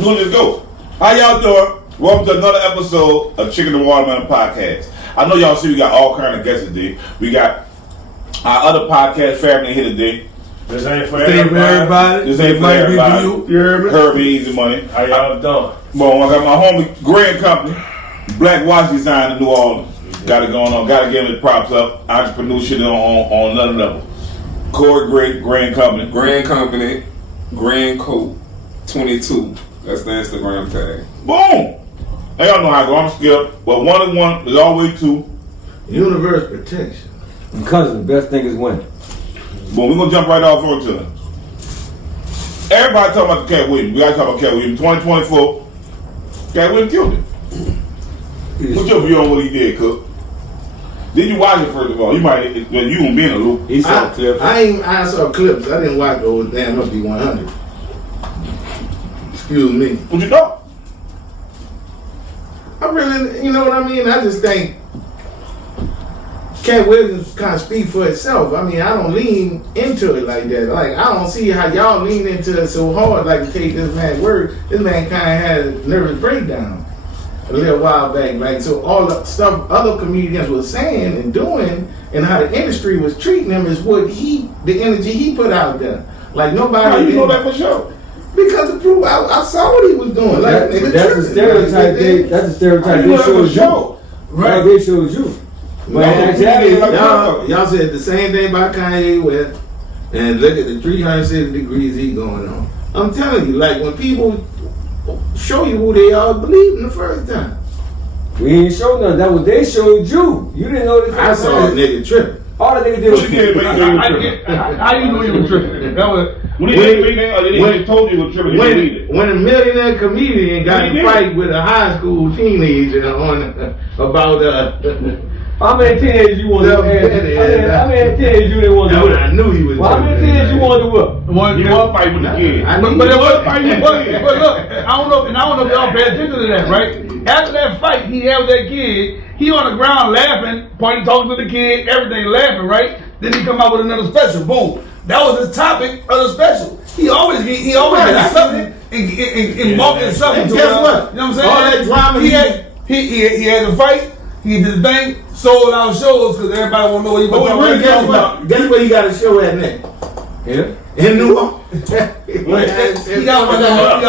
We're gonna just go. How y'all doing? Welcome to another episode of Chicken and Watermelon Podcast. I know y'all see we got all kind of guests today. We got our other podcast family here today. This ain't for everybody. This ain't for everybody. You heard me? Herbie Easy Money. How y'all doing? Well, I got my homie Grand Company, Black Watch Design in New Orleans. Got it going on. Got to give him the props up. Entrepreneur shit on another level. Corey Great, Grand Company. Grand Company, Grand Coat 22. That's the Instagram tag. Boom! Hey, y'all know how I go. I'm Skip. But 1 and 1 is always 2. Universe protection. Because the best thing is winning. But we're going to jump right off onto it. Everybody talking about the Cat Williams. We got to talk about Cat Williams. 2024, Cat Williams killed him. What's your view on what he did, Cook? Did you watch it first of all? You might, you gonna be in a loop. He saw clips. I saw clips. I didn't watch the whole damn must be 100. Excuse me. What you thought? I really, you know what I mean? I just think Cat Williams kind of speak for itself. I mean, I don't lean into it like that. Like, I don't see how y'all lean into it so hard, like to take this man's word. This man kind of had a nervous breakdown a little while back. Like, so all the stuff other comedians were saying and doing and how the industry was treating him is what the energy he put out there. Like, nobody. How you know that for sure? Because the proof, I saw what he was doing. Like, That's a stereotype. That's a stereotype. They showed you. Right. They showed you. But y'all said the same thing about Kanye West, and look at the 360 degrees he going on. I'm telling you, like when people show you who they are, believe them the first time. We ain't showed nothing. That was they showed you. You didn't know this. I saw a nigga tripping. All the nigga did was How you know he was tripping? That was When he told you he was tripping, you believed it. When a millionaire comedian got in a fight with a high school teenager on about how many teenagers you want to whip? How many teenagers you didn't want to whip? I knew he was. How many teenagers you wanted to whip? You want to fight with the kid. But it was fight with the kid. But look, I don't know if y'all pay attention to that, right? After that fight he had with that kid, he on the ground laughing, pointing, talking to the kid, everything laughing, right? Then he come out with another special. Boom. That was the topic of the special. He always had something involved in something. And guess what? You know what I'm saying? All that drama he had to fight. He did the thing, sold out shows because everybody want to know what he was talking about. Guess where you got a show at next? Yeah. In New Orleans. He got one. I'm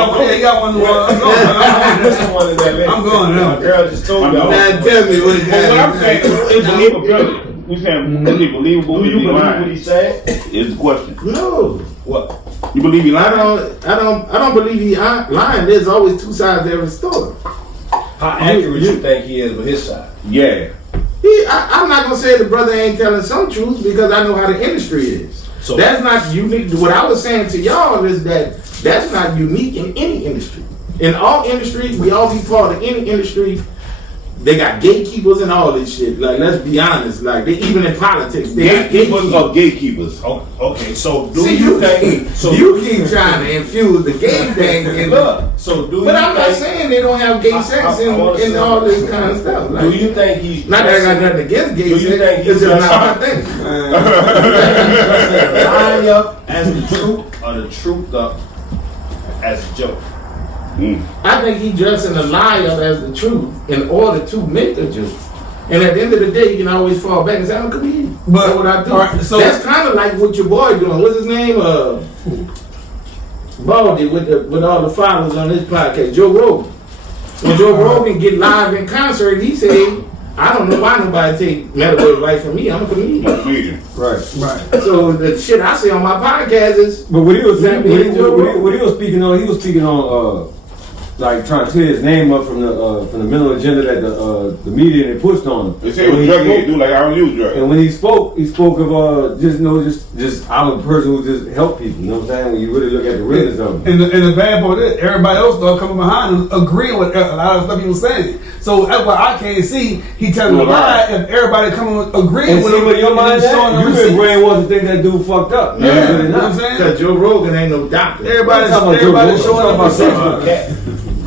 going now. Girl just told Now tell me what I'm saying is believability. We saying is it believable? Do you believe what he said? Is the question. No. What? You believe he I lied? don't believe he lying. There's always two sides to every story. How accurate you think he is with his side? Yeah. I'm not gonna say the brother ain't telling some truths because I know how the industry is. So that's not unique. What I was saying to y'all is that that's not unique in any industry. In all industries, we all be part of any industry. They got gatekeepers and all this shit. Like, let's be honest. Like, they even in politics, they got gatekeepers or gatekeepers. Oh, okay, so you keep trying to infuse the gay thing in look. So do but you I'm not saying they don't have gay sex in all this kind of stuff. Like, do you think he's not that I got nothing against gay sex? Think it's just not my thing. Line up as the truth or the truth up as a joke? I think he dressing a lie up as the truth in order to make the joke. And at the end of the day, you can always fall back and say, I'm a comedian. That's what I do. Right, so that's kind of like what your boy doing. What's his name? Baldy with all the followers on this podcast, Joe Rogan. When Joe Rogan get live in concert, he said, I don't know why nobody take medical advice from me. I'm a comedian. Right. So the shit I say on my podcast is. But what he was saying, what he was speaking on, like trying to clear his name up from the mental agenda that the media had pushed on him. They say he was drug head, dude, like I don't use drugs. And when he spoke of just I'm a person who just help people. You know what I'm saying? When you really look at the realness of it. And the bad part is everybody else started coming behind him, agreeing with a lot of stuff he was saying. So that's why I can't see he telling a lie if everybody coming agreeing with him. But your mind, you been brainwashed to think that dude fucked up. Yeah, you know what I'm saying? Because Joe Rogan ain't no doctor. Everybody's showing up about sex.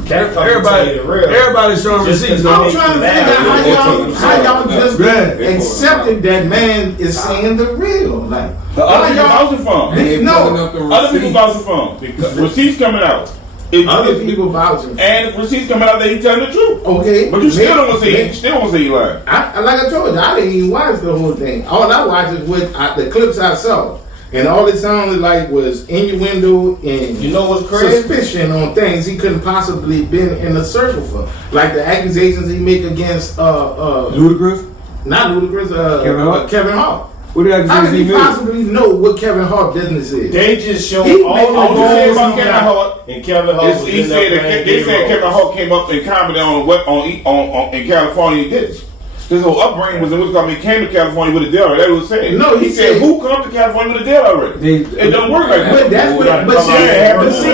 Everybody's showing receipts. I'm trying to figure out how y'all just accepted that man is saying the real. Like, the other people vouching for him. No, other people vouching for him. Receipts coming out. Other people vouching. And the receipts coming out that he telling the truth. Okay. But you still don't want to say. You still want to say he lying. Like I told you, I didn't even watch the whole thing. All I watched is with the clips I saw. And all it sounded like was innuendo and you know what's crazy? Suspicion on things he couldn't possibly been in the circle for. Like the accusations he make against Ludacris? Not Ludacris, Kevin Hart. What did How did he make? possibly know what Kevin Hart business is? They just showed He all made the no say rules about Kevin Hart. and Kevin Hart was He in there said playing they said D-roll. Kevin Hart came up and commented on in California. He did it. His whole upbringing was in Wisconsin. He came to California with a deal already. That's what he saying. No, he said said- who come to California with a deal already? It don't work like that. But that's what.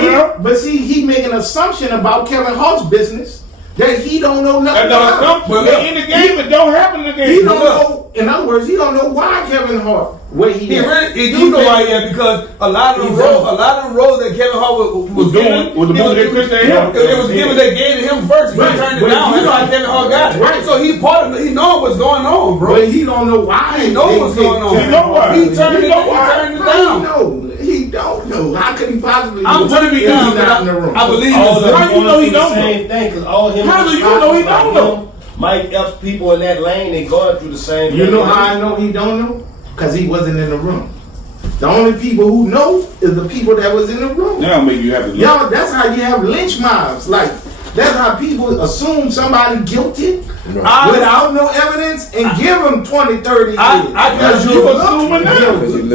Yeah, But see, he make an assumption about Kevin Hart's business that he don't know nothing That's about. not in the game. It don't happen in the game. He don't know. In other words, he don't know why Kevin Hart where he at. He do know why he at because a lot of the roles that Kevin Hart was doing with the movie that Chris Daniel. it was given they gave to him first. He turned it down. That's why Kevin Hart got it. Right. So he part of it. He know what's going on, bro. But he don't know why. He know what's going on. He know why. He turned it down. He don't know. How could he possibly? I'm telling you if he now, not in the room. I believe All it's of them How you know he going through the don't know? same thing because all him. How do you know he don't know? Mike F's people in that lane, they going through the same. You thing. know how I know he don't know? Because he wasn't in the room. The only people who know is the people that was in the room. Now maybe you have to look. Y'all, that's how you have lynch mobs. Like, that's how people assume somebody guilty without no evidence and give them 20, 30 years. Because you assuming that.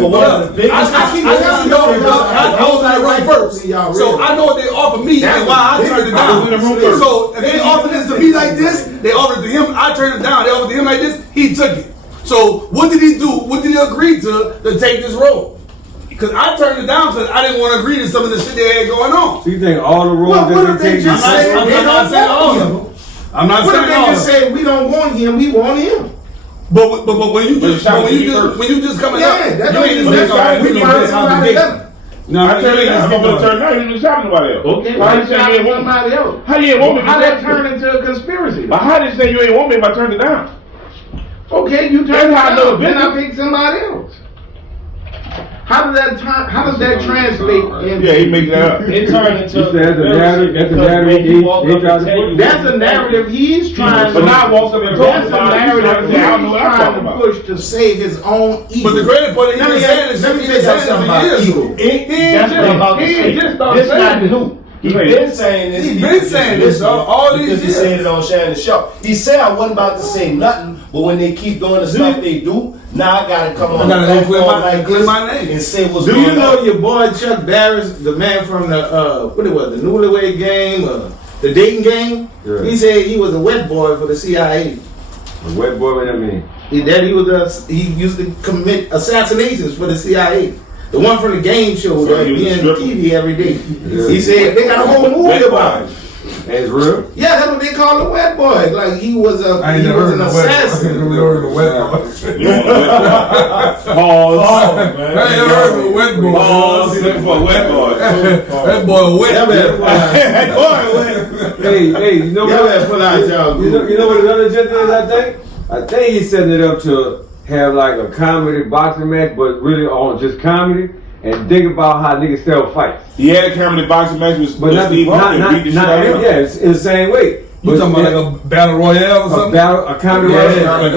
For one of the biggest. I keep telling you, I was in the room first, so I know what they offer me and why I turned it down. So if they offer this to me like this, they offer it to him. I turned it down. They offered to him like this. He took it. So what did he do? What did he agree to take this role? Because I turned it down because I didn't want to agree to some of the shit they had going on. So you think all the roles Well, what that if they they take? just say I'm they not don't saying all want of him? them. I'm not What if saying they all of just them. say we don't want him, we want him? But when you just coming up, Yeah, that you don't ain't mean just that we we find find somebody else. No, I tell you, I'm gonna turn down. He didn't shot nobody else. Okay, How why you you say you shot ain't want me? somebody else? How you ain't want me? How that turn into a conspiracy? But how did you say you ain't want me if I turned it down? Okay, you turn it That's how I know down, the then I business. pick somebody else. How does that translate into? Yeah, he makes that up. It turned into. You said that's a narrative. That's a because narrative. when he walked They up tried and to tell put- you- That's a narrative he's trying But to. now I walked up and told That's him a about it. narrative He's he's I don't know what I'm trying talking to about. push to save his own ego. But the greatest part is Let me saying this. tell you something about ego. That's what I'm about to say. He just started This not saying new. He been saying this. He been saying this, dog, all these because he years. said it on Shannon's show. He said I wasn't about to say nothing, but when they keep doing the stuff they do, now I gotta come on. I gotta the clear platform my- like clear this my name. and say what's Do going you know on. your boy Chuck Barris, the man from the what it was, the Newlywed Game, the dating game? Yeah. He said he was a wet boy for the CIA. A wet boy, what that mean? He used to commit assassinations for the CIA. The one from the game show So that he was be a on stripper? TV every day. Yeah. He said they got a whole movie Wet about it. boy. And it's real? Yeah, that's what they call a wet boy. Like he was an assassin. You want a wet boy? Pause. Pause. Looking for a wet boy. That boy wet. That boy wet. Hey, you know Y'all what? better pull out y'all. You know what another agenda is, I think? I think he's setting it up to have like a comedy boxing match, but really on just comedy, and think about how niggas sell fights. He had a comedy boxing match with But not, Steve Harvey and beat the shit out of him. yeah, it's in the same way. You talking about like a battle royale or something? a comedy Yeah, royale.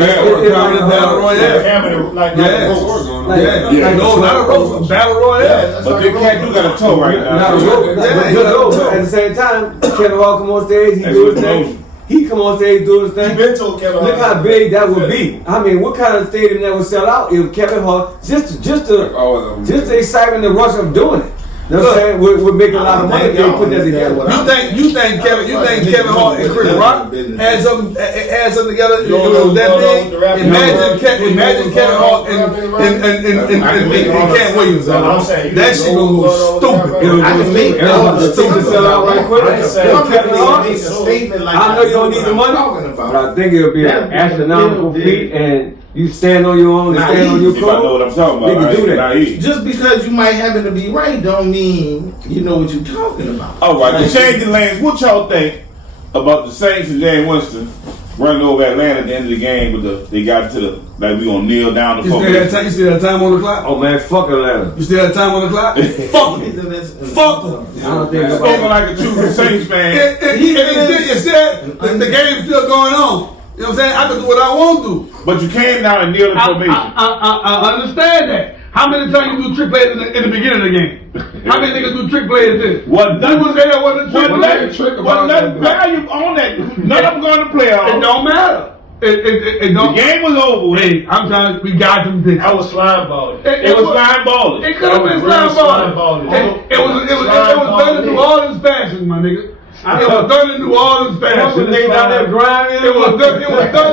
battle royale. Camera like Yeah. that. Yeah, no, not a roast, a battle royale. But Big Cat do got a toe right now. Not a rope, but at the same time, Kevin Hart come on stage, he That's do his what thing. promotion. He come on stage, do his He thing. been told Kevin Look Hart. how big that would be. I mean, what kind of stadium that would sell out if Kevin Hart just the excitement, the rush of doing it. You know what I'm saying? Would make a lot of money if they put that together. You think Kevin Hart and Chris Rock had something together? It was that big. Imagine Kevin Hart and Cat Williams. That shit was stupid. I can make Everybody stupid sell out right quick. Kevin Hart, make a statement like I know you don't need the money, talking but about. I think it'll be an astronomical feat, and you stand on your own and stand on your If I know what code. I'm talking They about, can I do ain't that. naive. Just because you might happen to be right don't mean you know what you're talking about. All right, to change the lanes, what y'all think about the Saints and James Winston running over Atlanta at the end of the game, but they got to the like we gonna kneel down the You still had time on the clock? Oh man, fuck Atlanta. You still had time on the clock? Fuck it. Fuck them. I don't think spoken like a true Saints fan. The game's still going on. You know what I'm saying? I can do what I want to. But you came down and kneel in formation. I understand that. How many times you do trick plays in the beginning of the game? How many niggas do trick plays this? What Who was there? Wasn't trick nothing value on that. None of them going to play on. It don't matter. It don't. The game was over. Hey, I'm trying to. We got them things. I was slime balling. It was slime balling. It could have been slime balling. It was done in New Orleans fashion, my nigga. It was done in New Orleans fashion. They down there grinding. It was done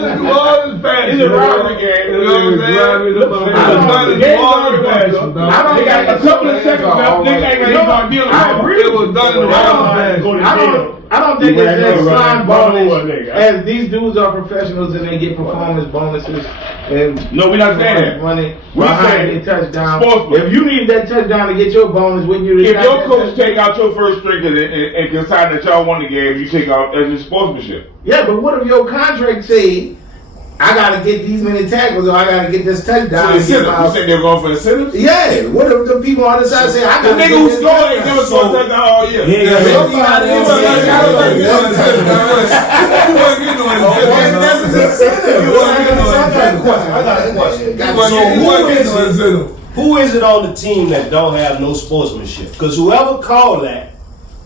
in New Orleans fashion. It's a rivalry game. You know what I'm saying? It was done in New Orleans fashion. They got a couple of seconds left. They ain't gonna deal with it. It was done in New Orleans fashion. I don't think it's as slime balling as these dudes are professionals and they get performance bonuses and no, we're not saying that. Money We're behind saying their touchdown. sportsman. If you need that touchdown to get your bonus, wouldn't you? If your coach take out your first drink and decide that y'all won the game, you take out as your sportsmanship. Yeah, but what if your contract say I gotta get these many tackles or I gotta get this touchdown? So you said they're going for the sinners? Yeah. What if the people on the side say I The gotta nigga who scored ain't never scored a touchdown all year. Who is it on the team that don't have no sportsmanship? Because whoever called that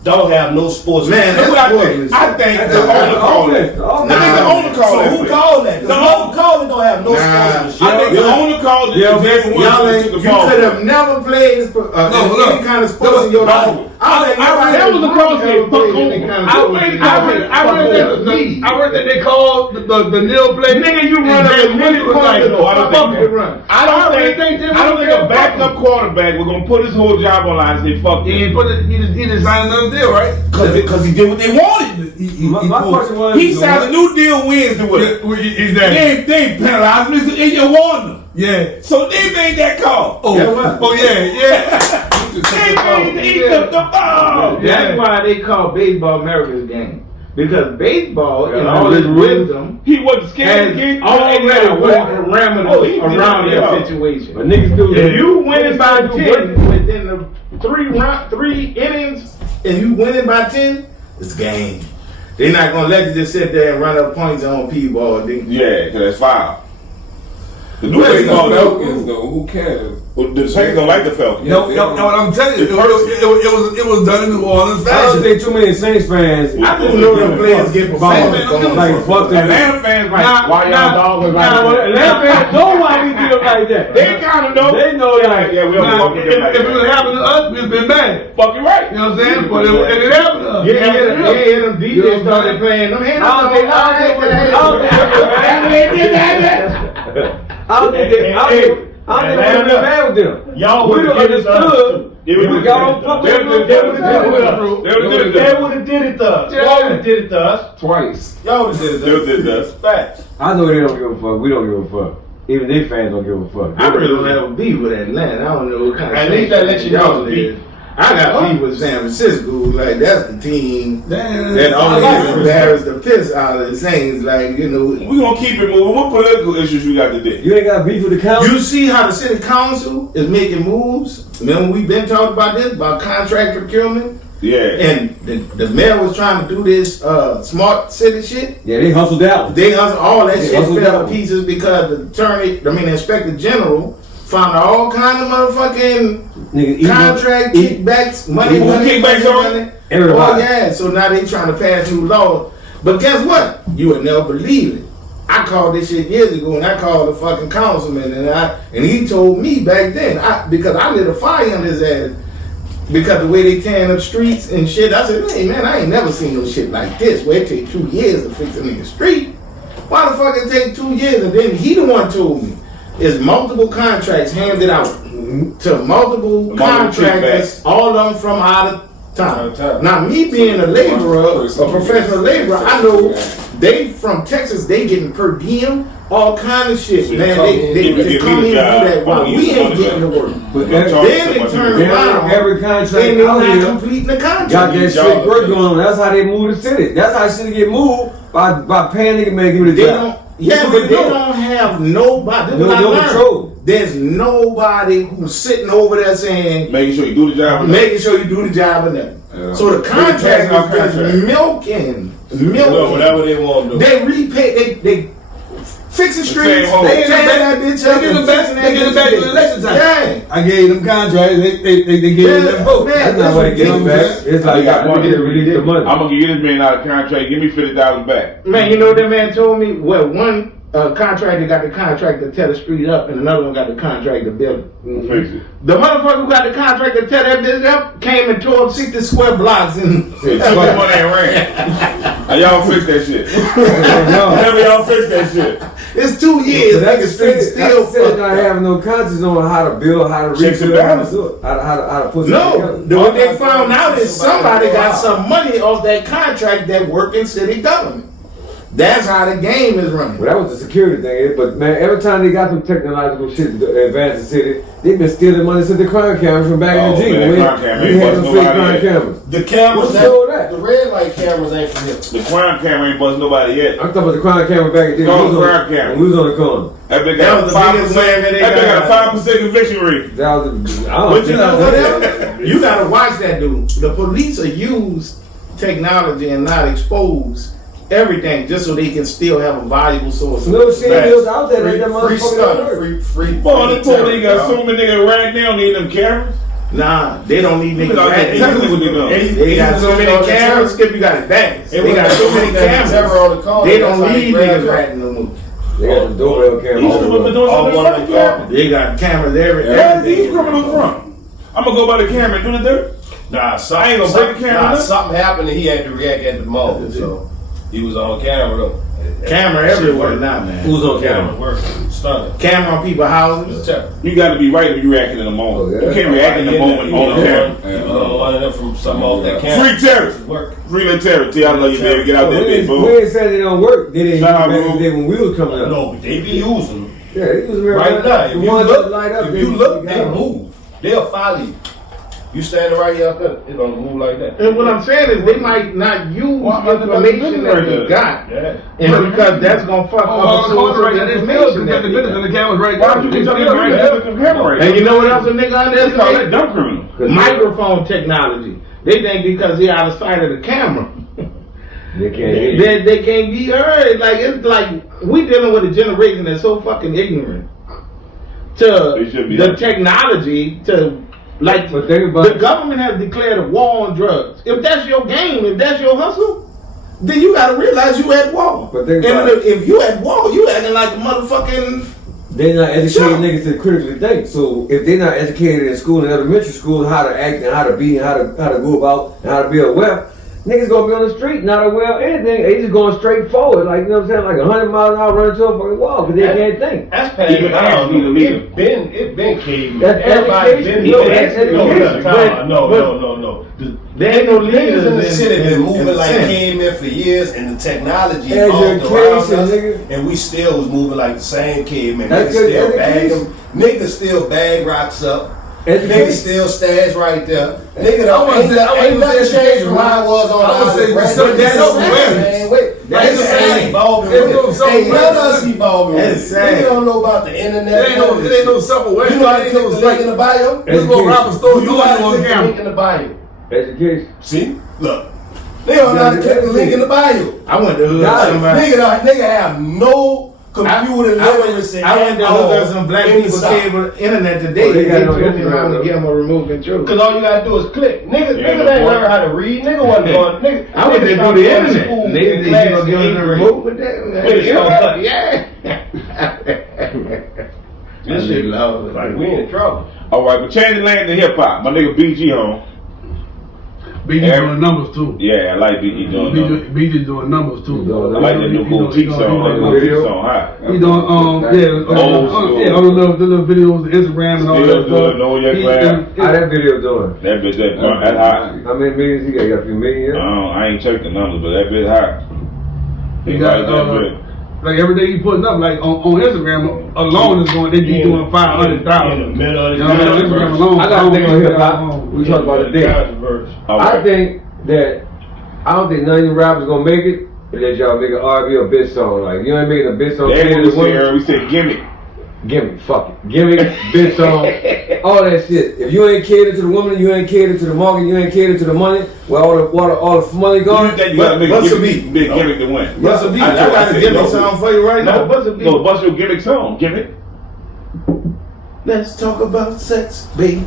don't have no sportsmanship. Man, I think the owner called it. I think the owner called it. Who called that? The owner called it don't have no sportsmanship. I think the owner called it. You could have never played any kind of sports in your life. That was a crossfit. I read that they called the nil play. Nigga, you run up a minute corner. I don't think a backup quarterback was gonna put his whole job on line and say fuck He it. didn't sign another deal, right? Because he did what they wanted. My question was, He signed a new deal Wednesday with him. Exactly. They penalized Mr. Idiot Warner. Yeah. So they made that call. Oh yeah. They made the ball. That's why they call baseball America's game. Because baseball, in all its wisdom, He wasn't scared has already walked around that situation. but niggas do If you winning by 10 within the three innings, and you winning by 10, it's game. They're not gonna let you just sit there and run up points on P-ball. Yeah, because that's foul. The new The baseball, Falcons, though, who cares? the Saints don't like the Falcons. No, what I'm telling you, it was done in New Orleans I don't fashion. think too many Saints fans. I don't know them players get performance. Like fuck them. Atlanta fans like, why y'all dogs like Atlanta fans know why we do it like that. They kind of know. They know that. Yeah, we don't fuck with them like If it would that. happen to us, we'd been mad. Fucking right. You know what I'm saying? But it happened to us. Yeah, them DJs started playing them. I don't think they mad with them. Y'all We would have understood. Y'all fuck with them. They would have did it to us. Y'all would have did it to us. Twice. Y'all would have did it to us. Facts. I know they don't give a fuck. We don't give a fuck. Even they fans don't give a fuck. I really don't have a beef with Atlanta. I don't know what kind of At least that lets you know it's beef. I got beef with San Francisco. Like, that's the team Damn. that always embarrassed the piss out of the Saints. Like, you know. We gonna keep it moving. What political issues we got today? You ain't got beef with the council? You see how the city council is making moves? Remember we've been talking about this, about contract procurement? Yeah. And the mayor was trying to do this smart city shit. Yeah, they hustled out. They hustled all that shit hustled fell out. to pieces because the inspector general found all kind of motherfucking Nigga, contract kickbacks, money. Everybody. Oh yeah, so now they trying to pass new laws. But guess what? You would never believe it. I called this shit years ago, and I called the fucking councilman, and he told me back then, because I lit a fire on his ass, because the way they tearing up streets and shit. I said, hey man, I ain't never seen no shit like this, where it take 2 years to fix a nigga street. Why the fuck it take 2 years? And then he the one told me, it's multiple contracts handed out to multiple contractors, all of them from out of town. Now, me being a laborer, a professional laborer, I know they from Texas, they getting per diem, all kind of shit, man. They come in and do that while we ain't getting the work. But Then they turn around, every contract and they're out not here completing the contract. got that shit work going on. That's how they move the city. That's how the city get moved By paying nigga man, give me the They job. don't. Yeah, but they don't have nobody. No control. There's nobody who's sitting over there saying, Making sure you do the job. making sure you do the job and that. Yeah. So the contract is just milking. Whatever they want to do. They repay. They fix the streets. hole. They tear that bitch up. They get and it back. fixing They get it back bitch. in the election time. Yeah. I gave them contracts. They gave them vote. That's not what they get it back. It's like, They got I money. get to release the money. I'm gonna give you this $1 million contract. Give me 50,000 back. Man, you know what that man told me? Well, one contractor got the contract to tear the street up, and another one got the contract to build it. Fix it. The motherfucker who got the contract to tear that bitch up came and tore up 60 square blocks and Money ain't ran. And y'all fix that shit. Whenever y'all fix that shit. it's 2 years. But Nigga street still said fucked not up. having no conscience on how to build, how to Checks and rebuild, how to balances. do it, how to put it No, together. what they found out is somebody got some money off that contract that work in city government. That's how the game is running. Well, that was the security thing. But man, every time they got some technological shit to advance the city, they've been stealing money since the crime cameras from back in the G. man, We crime camera we ain't had them busting fake nobody crime yet. cameras. The cameras, What's wrong with that? the red light cameras ain't from here. The crime camera ain't busting nobody yet. I'm talking about the crime camera back in the day. No, We was on- crime camera. when we was on the corner. That bitch That got was a the 5%. biggest whammy they That bitch got a got. 5% conviction rate. That was I don't But you know know what else? You gotta watch that dude. The police are use technology and not expose everything just so they can still have a valuable source. of No shit Facts. bills out there. Free, That free motherfucker stuff. don't work. Free. Boy, the police got terror, so many niggas right now need them cameras. Nah, they don't need niggas. Look at ratting. exactly what they doing. They got so many cameras. Skip, you got it back. They got so many cameras. on the car. They don't need niggas ratting no more. They got the doorbell These cameras. are what we're doing All something one fucking of them camera. They got cameras everywhere. Where these criminals from? I'm gonna go by the camera and do the dirt. Nah, I ain't gonna break the camera up. something happened and he had to react at the moment, so he was on camera though. Camera everywhere now, man. Who's on Camera camera? working, stunning. Camera on people's It's houses. terrible. You gotta be right when you reacting in the moment. Oh, yeah. You can't react in the moment on the camera. One of them from something off that camera. Free Terry. It's working. Free little Terry. T, I love you, baby. Get out We there, big ain't boy. we ain't saying they don't work. They didn't use Shout out, them back in the Rube. day when we was coming up. No, but they be using them. Yeah, they use them Right now, if The you ones look, that light up, if you look, they move. They'll follow you. You standing right here, it's gonna move like that. And what I'm saying is they might not use information that they got. Yeah. And because that's gonna fuck up the source of information that The they business and the got. cameras right Why there. don't They you tell me still right right there? there. The camera right And you know what else a nigga They call that underestimated? dumb criminal. Microphone technology. They think because he out of sight of the camera, They can't hear you. they can't be heard. Like it's like we dealing with a generation that's so fucking ignorant to They should be. the technology to like But think about the government has declared a war on drugs. If that's your game, if that's your hustle, then you gotta realize you at war. But think and about it. if you at war, you acting like a motherfucking They not educating Sure. niggas to critically think. So if they're not educated in school and elementary school how to act and how to be and how to go about and how to be aware, niggas gonna be on the street not aware of anything. They just going straight forward, like you know what I'm saying, like 100 miles an hour running to a fucking wall because they can't think. That's passed Even down. ass need a leader. It been caved. That's Everybody education. been No, been- that's education. No. there ain't no Niggas leaders in the city been moving the like Senate. cavemen for years, and the technology Education, all around us, nigga. and we still was moving like the same cavemen. That's Niggas good still bag education. them. Niggas still bag rocks up. Niggas Education. still stash right there. Nigga, I wouldn't say- I ain't wouldn't nothing say changed from how it was on I would the say island. so that's Niggas awareness. That's That's the sad. same evolving There's with no it. self-awareness. Ain't none of us evolving with That's it. sad. Nigga don't know about the internet. It ain't no self-awareness. You know how to It ain't click no the link in the bio? Let's go rob a store. You You know how to on click the link camera. in the bio. Education. See? Look. They don't know how to click the link in the bio. I went to hood Got it. somebody. Nigga have no computer literacy. I went to at all hook up some black in the people South. cable internet Oh, today. they They got no told me Instagram, how to though. get them a remote control. Cause all you gotta do is click. Niggas Yeah, ain't boy. learn how to read. Nigga wasn't going. Nigga, I went to do stopped the going to internet. school in Niggas think class you gonna give in them the eighth grade. remote with that? Niggas Yeah. This shit love like we in trouble. All right, but changing lanes to hip hop. My nigga BG home. BG doing numbers too. Yeah, I like BG doing numbers. BG doing numbers too. doing I like that new Boutique song. That new Boutique song, hot. He doing Old school. yeah, all the little videos, the Instagram and all Still that doing stuff. Know Your He- Craft. How that video doing? That bitch, that hot. How many millions he got? He got a few million? I ain't checked the numbers, but that bitch hot. He He got, like that bitch. like every day he putting up, like on Instagram alone is going, they be doing 500,000. In the middle of the You know what I mean? On Instagram alone. I got a thing on hip hop. We talking about the day. controversy. All I right. think that I don't think none of you rappers gonna make it and let y'all make an R&B or bitch song. Like, you ain't making a bitch song. That's what we cater to women. said. We said gimmick. Gimmick, fuck it. Gimmick, bitch song, all that shit. If you ain't catered to the woman, you ain't catered to the market, you ain't catered to the money, where all the money You going. think you gotta make a What's a gimmick, beat? big gimmick to win? What's a beat? I I got a gimmick song for you right now. What's a beat? No, what's your gimmick song? Gimmick. Let's talk about sex, baby.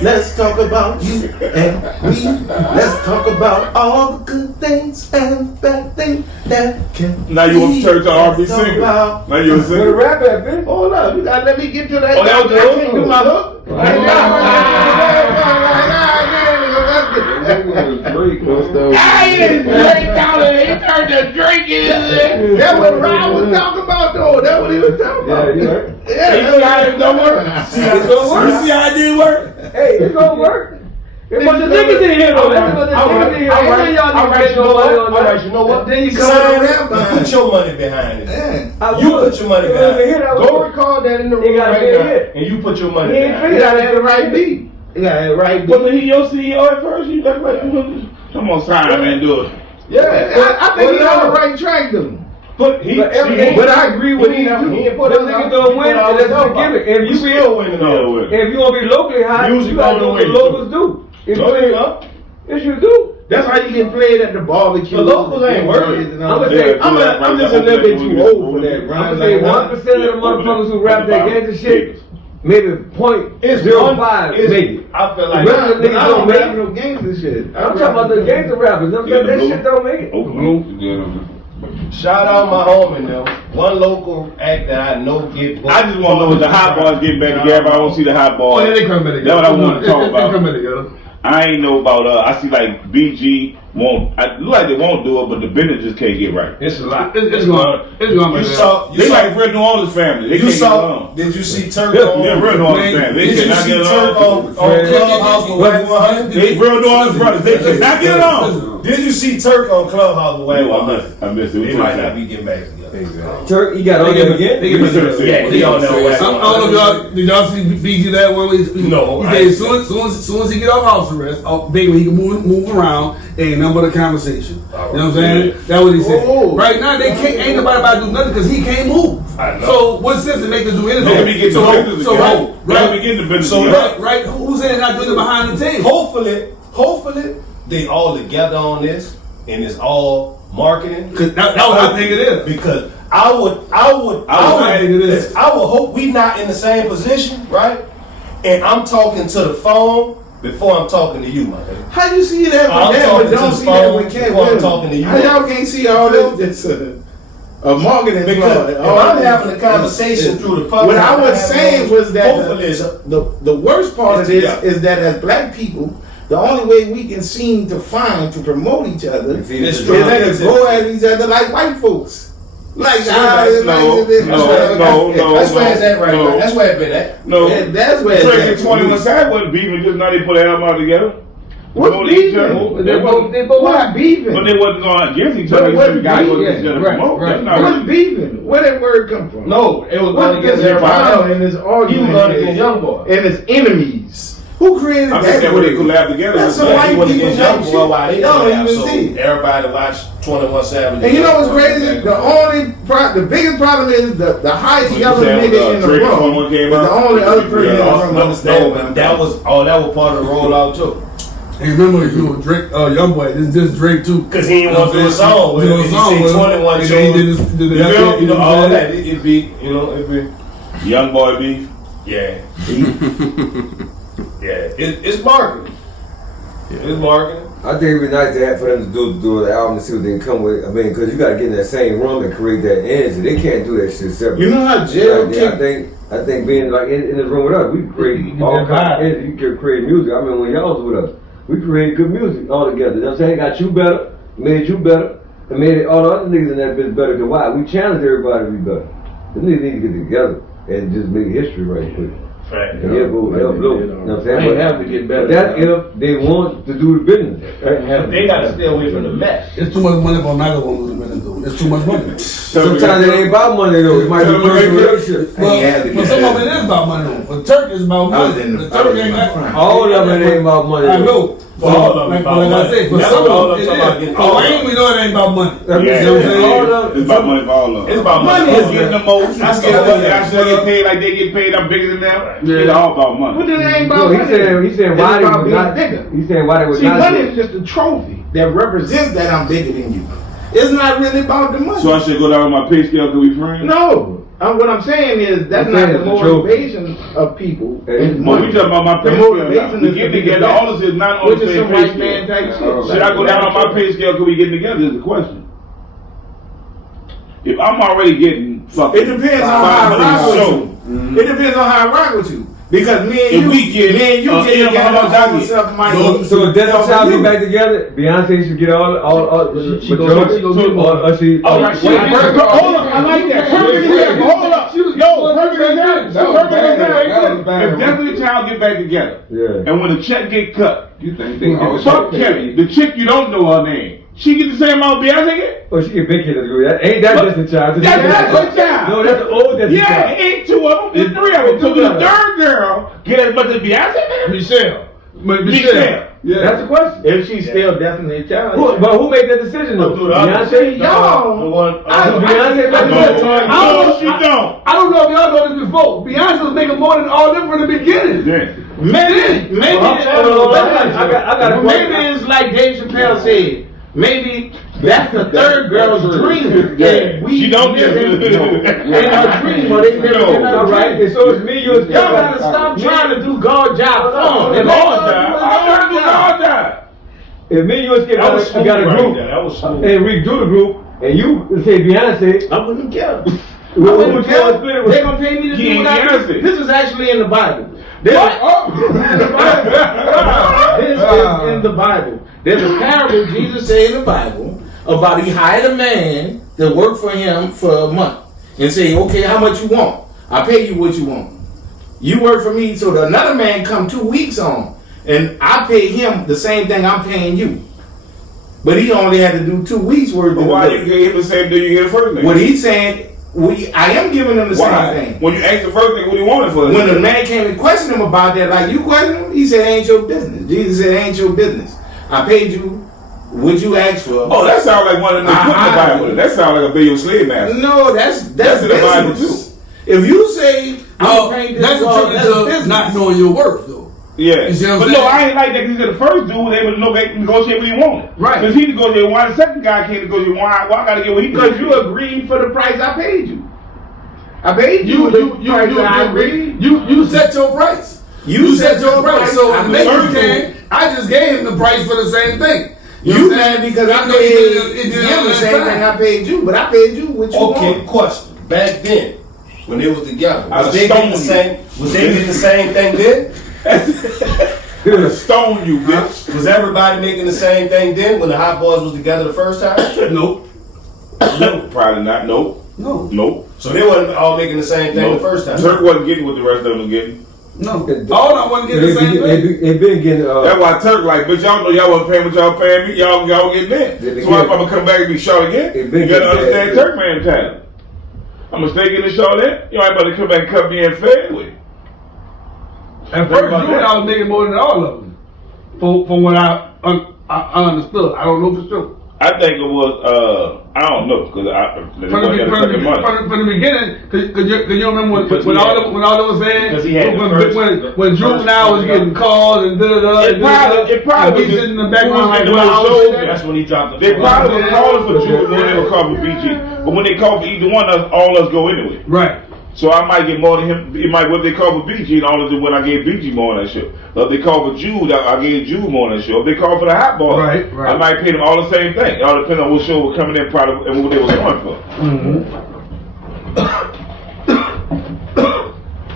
Let's talk about you and me. Let's talk about all the good things and bad things that can Now you want to turn to R&B Let's talk singer. about- Now you a Where the singer. rap at, bitch? Hold up, you gotta let me get to that. Oh, that was the I hook? can't do my hook. I didn't drink down there. He turned the drink in. That's what Ron was talking about, though. That's what he was talking about. Yeah, you heard? Yeah, that's how it don't work. It's gonna work. You see how it did work? Hey, it's gonna work. There's a bunch of niggas in here though. There's a bunch of niggas in here. Ain't none of y'all niggas make no money on that. You know what? Then you come Sign with a it, rap behind put your money behind it. Yeah. You put your money behind it. Go it. record that in the It room gotta right be a now, hit. and you put your money He ain't behind You it. gotta have the right beat. You gotta have the right beat. Wasn't he your CEO at first? You look like you come on, sign man, do it. Yeah, I think he's on the right track, though. But he, But everything- But I agree with you, too. He ain't put Them niggas don't win, and that's the gimmick. If You you still winning though. if you wanna be locally hot, Music you gotta do on the what the way, locals do. If No, you you know. yes you do. That's how you get played at the barbecue. The locals ain't working. I'ma say- I'm just a little bit too old for that, Ron. I'm gonna say 1% of the motherfuckers who rap that gangster shit, maybe It's 0.05, maybe. I feel The like rest of the I niggas don't don't make rap it. no gangster shit. I'm talking about the gangster rappers. I'm saying that shit don't make it. shout out my homie now. One local act that I know get booked. I just want to know if the hot boys getting back together. But I want to see the hot Oh, boys. yeah, they come back together. That's what I want to talk They about. come back together. I ain't know about I see like BG won't. I look like they won't do it, but the business just can't get right. It's a lot. It's going. It's going. You saw. You They saw. like Real New Orleans family. They You can't get saw. along. Did you see Turk Yeah, on? Real New Orleans family. They Did you cannot see get Turk along. on Clubhouse with Wack 100? They Real New Orleans brothers. They cannot get along. Did you see Turk on Clubhouse with Wack I 100? missed. I missed it. They might not be getting back together. Turk, he got on there again. They give me Yeah, he on there. Wack I don't know if 100. y'all did y'all see BG that one? No, He I said ain't soon as he get off house arrest, baby, he can move around. Ain't nothing but a conversation. You know what I'm saying? That's what he said. Oh. Right now they can't. Ain't nobody about to do nothing because he can't move. I know. So what sense it make to do anything? They be getting the business so together. right, They right, be getting the business So together. right. Who said not doing it behind the table? Hopefully, they all together on this, and it's all marketing. Cause that was I think it is. Because I would hope we not in the same position, right? And I'm talking to the phone before I'm talking to you, my nigga. How you see that I'm with that, talking but to don't the see that phone with Cat before I'm Williams? talking to you. How y'all can't see all this? A marketing Because if all I'm this- having a conversation through the public, What I was saying was that hopefully it's the worst part of this Yeah. is that as black people, the only way we can seem to find to promote each other It's is true. to go at each other like white folks. Like No, no. That's where it's at right no. now. That's where it's been at. No. Yeah, that's where it's Drake at and for 21 me. Savage wasn't beefing just now they put an album out together. What's Promoting each beefing? other. They both What's beefing? But they wasn't going against each But other. what's They got to go against each beefing? other to promote. That's not What's really. beefing? Where that word come from? No, it was What's going against this everybody violence else. and this He was argument going and against his- Young Boy. and his enemies? Who created I'm that? just saying when they word? collab together. That's it's a like- white He went people against type Young shit. Boy while they Y'all don't collab, even so see. everybody watched 21 Savage. And you know what's crazy? The biggest problem is the highest When you yellow said, nigga in the Drake and room 21 came was the out, only other you person in the lost room no- understand. No, but that was part of the rollout too. And remember, you know, Drake, Young Boy, this Drake too. Cause he didn't want to do a song with You it. know, He song said with him. 21 And shows. then he did this- did You that- feel? You know, all that. that. It be, you know, it be. Young boy beef. Yeah. Yeah. It's marketing. It's marketing. I think it'd be nice to have for them to do the album and see what they can come with. I mean, because you got to get in that same room and create that energy. They can't do that shit separately. You know how jail I think being like in this room with us, we can create You can all get kinds of vibe. energy. You can create music. I mean, when y'all was with us, we created good music all together. You know what I'm saying? Got you better, made you better, and made all the other niggas in that bitch better. Cause why? We challenged everybody to be better. Them niggas need to get together and just make history right quick. Right. And they'll go, they'll blow. You know what I'm saying? They have to get better. That's if they want to do the business. But they gotta stay away from the mess. It's too much money for neither one of them to do. It's too much money. Sometimes it ain't about money though. It might be personal relationships. Well, had to for get some that. of it is about money though. But Turk is about I was money. in The the Turk ain't got. All of it ain't about money. I though. know. For all of them, about like I money. said, for That's some what all of of them, them talking about it getting is. all For of Wayne, them. we know it ain't about money. Yeah, You know what I'm saying? it's about money for all of them. It's about money. Who's getting the most? That's Who's the getting whole what? I still get paid like they get paid. I'm bigger than them. Yeah. It's all about But money. it ain't No, about he money. said why It's they about was being not. bigger. He said why they was See, not. money is just a trophy that represents that I'm bigger than you. It's not really about the money. So I should go down on my pay scale because we friends? No. What I'm saying is that's I'm not saying the it's a trophy. motivation of people. It is and But we money. talking about my The pay scale now. motivation We is get to be the together. best, All this is not on which the is same some pay white man scale. type shit. Should I go down on my pay scale because we getting together is the question. If I'm already getting fucking It depends on how I rock with show, you. It depends on how I rock with you. Because me and If you, we get, get how together much I on get? stuff might So if Desert Child get back together, Beyonce should get all She gonna get more. or she. All right, Wait, hold up. I like that. Perfect example. Hold up. Yo, perfect example. Perfect example. If Destiny Child get back together, Yeah. and when the check get cut, You think they always fuck Kelly, the chick you don't know her name, she get the same amount Beyonce get? Oh, she get big kid to do that. Ain't that What? Desert Child? That's Destiny Child. No, that's the old Desert Yeah, Child. it ain't two of them, it's three of them. So the third girl get as much as Beyonce get? Michelle. Michelle. Yeah. That's the question. If she's still definitely a child. But who made that decision though? Do the other. Beyonce? Y'all. The one. Beyonce made the No, decision. no, she don't. I don't know if y'all know this before. Beyonce was making more than all them from the beginning. Yeah. Maybe I got a maybe question. it's like Dave Chappelle said. Maybe that's the third girl's dream. Yeah. We She don't live get in her dream, or they never No. in her All right, dream. and so it's me, you, and Y'all gotta stop trying to do God job for The them. Lord died. I'm trying to do God died. If me, you, and Skip That was smooth got a right group, there. That was smooth. and we do the group, and you say Beyonce, I wouldn't care. who would you want to split it with? They're gonna pay me to He do what ain't I do. Beyonce. This is actually in the Bible. This is in the Bible. There's a parable Jesus said in the Bible about he hired a man to work for him for a month and say, okay, how much you want? I'll pay you what you want. You work for me, so another man come 2 weeks on, and I pay him the same thing I'm paying you. But he only had to do 2 weeks worth But of why work. you get him the same thing you get the first thing? What he's saying, I am giving him the Why? same thing. When you asked the first thing, what do you want it for? When the man came and questioned him about that, like you questioned him, he said, ain't your business. Jesus said, ain't your business. I paid you what you asked for. Oh, that sounds like one of them put in the Bible. That sounds like a video slave master. No, that's That's in the Bible, business. If you say, Oh, I'm paying this that's God, the that's truth business. of not knowing your worth, though. Yeah. You see what I'm But saying? no, I ain't like that because he said the first dude was able to negotiate what he wanted. Right. Because he negotiated why the second guy can't negotiate why I got to get what he Because you negotiated. agreed for the price I paid you. I paid You you the price that I agreed. set your price. You set your price. So I to make paid you can, I just gave him the price for the same thing. You mad because I know he paid did it him the last same time. thing I paid you, but I paid you what you Okay, want. question. Back then, when they was together, I'd was they getting the stone same? Was they getting the same thing then? Gonna stone you, bitch. Was everybody making the same thing then when the Hot Boys was together the first time? Nope. Probably not. Nope. No. Nope. So they wasn't all making the same thing the first time. Turk wasn't getting what the rest of them was getting. No. All I want to get the same thing. They been getting, That's why Turk like, bitch, y'all know y'all wasn't paying what y'all paying me. Y'all getting in. They So why get- if I'm gonna come back and be short again? They You been gotta getting understand that. Turk man time. I'm gonna stay getting the show there. You ain't about to come back and cut me in fair with. At first, I was making more than all of them. From what I understood. I don't know for sure. I think it was, I don't know, because From the beginning, cause you remember when all that was Because he saying, had the first- when Juvenile was getting calls and da-da-da. It probably and was sitting in the background like, the wow, shows. That's when he dropped the They phone. probably were calling for Juvenile when they were calling for BG. But when they call for either one, all us go anyway. Right. So I might get more than him. It might what they call for BG, and all of it when I gave BG more on that show. But if they call for Jude, I gave Jude more on that show. If they call for the Hot Boys, Right. I might pay them all the same thing. It all depends on what show was coming in, probably, and what they was going for.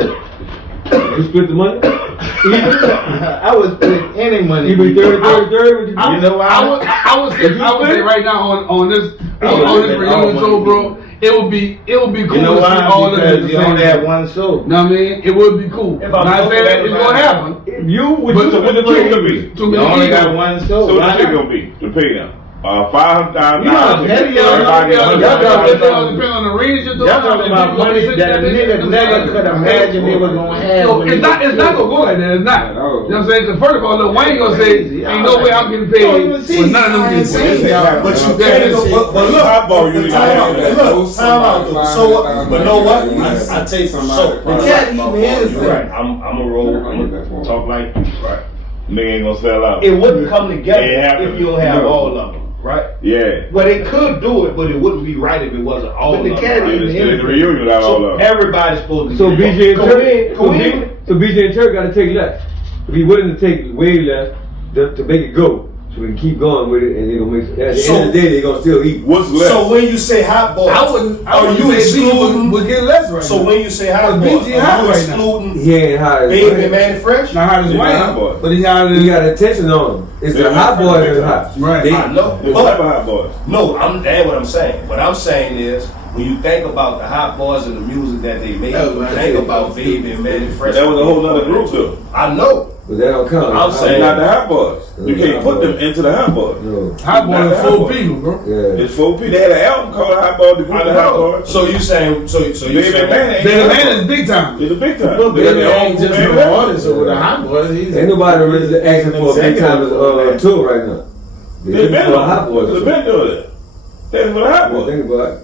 you split the money? I was putting any money. You be 30, 30, You know why? I would say right now on this reunion show, bro, it would be cool You know to see why? all of them at Because the you same only had time. one show. Know what I mean? It would be cool. If I'm Not saying that it's looking gonna at happen. If you would But you so what the split trick the gonna money? be? Too So You many only got egos. one show. the Why trick not? gonna be to pay them. $500,000. You know, Depending on the range you're doing. Y'all talking about money that a nigga never could imagine they was gonna have. So it's not gonna go like that. It's not. You know what I'm saying? So first of all, Lil Wayne gonna say, ain't no way I'm getting paid with none of them getting paid. But you can't. But look, Hot bar, you time out. So, but know what? I take some. So The cat eating his right. I'm a roll. I'm gonna talk like this, right? Nigga ain't gonna sell out. It wouldn't come together Yeah, if you don't have all of them, right? Yeah. Well, they could do it, but it wouldn't be right if it wasn't all of them. Yeah, the reunion without all So of them. everybody's supposed to. So be BJ and Come in. Turk, so BJ and Turk got to take less. Be willing to take way less to make it go, so we can keep going with it, and they're gonna make. At the end of the day, they're gonna still eat. What's left? So when you say hot boys, I wouldn't you say excluding? we're getting less right So now. when you say hot But boys, BG hot are you right now. excluding He ain't hot as Baby and Manny Fresh? Not hot as Yeah, hot Wayne, boy. but he hot as He got attention on him. It's the hot boy that's hot. right. I know. It's But type of hot boys. no, that's what I'm saying. What I'm saying is, when you think about the hot boys and the music that they make, Oh, you right. think about Baby and Manny Fresh. That was a whole other group though. I know. But that don't count. I'm They're saying- not the hot boys. You can't put them into the hot boys. No. Hot boy Not is the hot full boy. people, bro. Yeah. It's 4 people. They had an album called Hot Boy, the group I of Hot know. Boys. So you saying? So you Baby saying? Man, Baby Man is big time. It's a big time. But They got Baby their own ain't just Baby no Man. artist over the hot boys. Ain't nobody really asking for a big time tour right now. They been for a hot boy. They been doing it. They for the hot boys. Think about it.